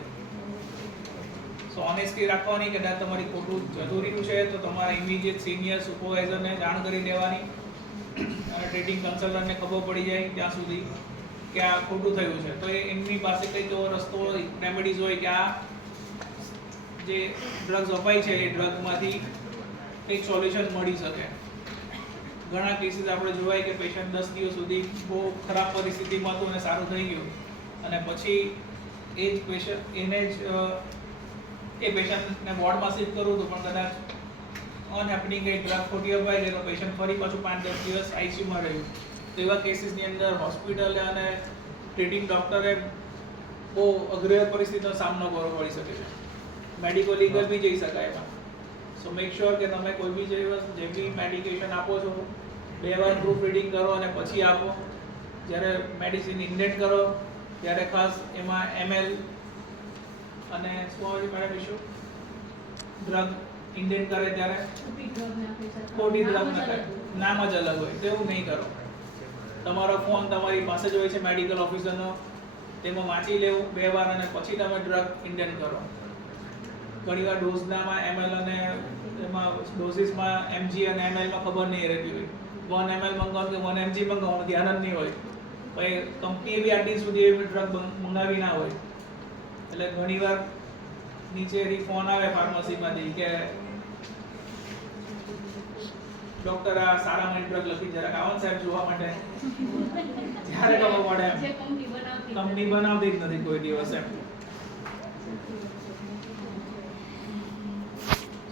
સો ઓનેસ્ટી રાખવાની, કદાચ તમારી ખોટું જતું રહ્યું છે તો તમારા ઇમિડિયેટ સિનિયર સુપરવાઇઝરને જાણ કરી દેવાની અને ટ્રીટિંગ કન્સલ્ટન્ટને ખબર પડી જાય ત્યાં સુધી કે આ ખોટું થયું છે તો એમની પાસે કંઈક એવો રસ્તો રેમેડીઝ હોય કે આ જે ડ્રગ્સ વપાય છે એ ડ્રગમાંથી કંઈક સોલ્યુશન મળી શકે. ઘણા કેસીસ આપણે જોવાય કે પેશન્ટ 10 દિવસ સુધી બહુ ખરાબ પરિસ્થિતિમાં હતું અને સારું થઈ ગયું અને પછી એ જ પેશન્ટ એને જ એ પેશન્ટને વોર્ડમાં શિફ્ટ કરવું હતું પણ કદાચ અનહેપનિંગ કંઈ ડ્રગ ખોટી અપાઈ ગઈ તો પેશન્ટ ફરી પાછું 5-10 દિવસ આઈસીયુમાં રહ્યું. તો એવા કેસીસની અંદર હોસ્પિટલે અને ટ્રીટિંગ ડૉક્ટરે બહુ અઘરી પરિસ્થિતિનો સામનો કરવો પડી શકે છે. મેડિકો લીગલ બી જઈ શકાય એમાં. સો મેક શ્યોર કે તમે કોઈ બી જે બી મેડિકેશન આપો છો 2 વાર પ્રૂફ રીડિંગ કરો અને પછી આપો. જ્યારે મેડિસિન ઇન્ડેન્ટ કરો ત્યારે ખાસ એમાં ml અને શું આવે છે મેડમ ઇશ્યુ ડ્રગ ઇન્ડેન્ટ કરે ત્યારે ખોટી ડ્રગ ન કરે, નામ જ અલગ હોય તેવું નહીં કરો. તમારો ફોન તમારી પાસે જ હોય છે મેડિકલ ઓફિસરનો, તેમાં વાંચી લેવું 2 વાર અને પછી તમે ડ્રગ ઇન્ડેન્ટ કરો. ઘણીવાર ડોઝનામાં ml અને એમાં ડોઝિસમાં mg અને ml માં ખબર નહીં રહેતી હોય. 1 ml મંગાવો કે 1 mg મંગાવવાનું ધ્યાન જ નહીં હોય. પછી કંપનીએ બી આટલી સુધી એવી ડ્રગ મંગાવી ના હોય. એટલે ઘણીવાર નીચેથી ફોન આવે ફાર્મસીમાંથી કે ડોક્ટર આ સારા મારી ડ્રગ લખી જરાક આવો ને સાહેબ જોવા માટે. ત્યારે ખબર પડે જે એમ કંપની બનાવતી કંપની બનાવતી જ નથી કોઈ દિવસ એમ.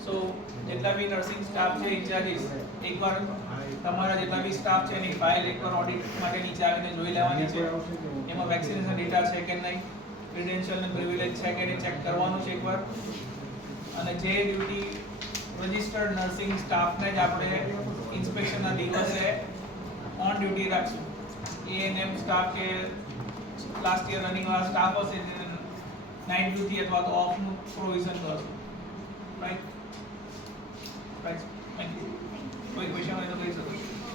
સો જેટલા બી નર્સિંગ સ્ટાફ છે ઇન્ચાર્જીસ એકવાર તમારા જેટલા બી સ્ટાફ છે એની ફાઇલ એકવાર ઓડિટ માટે નીચે આવીને જોઈ લેવાની છે. એમાં વેક્સિનેશન ડેટા છે કે નહીં, ક્રેડેન્શિયલ અને પ્રિવિલેજ છે કે નહીં ચેક કરવાનું છે એકવાર. અને જે ડ્યુટી રજિસ્ટર્ડ નર્સિંગ સ્ટાફને જ આપણે ઇન્સ્પેક્શનના દિવસે ઓન ડ્યુટી રાખશું. એએનએમ સ્ટાફ કે લાસ્ટ યર રનિંગ વાળા સ્ટાફ હશે નાઇટ ડ્યુટી અથવા તો ઓફનું પ્રોવિઝન કરશું. રાઈટ? રાઈટ. Thank you. કોઈ ક્વેશ્ચન હોય તો કહી શકો.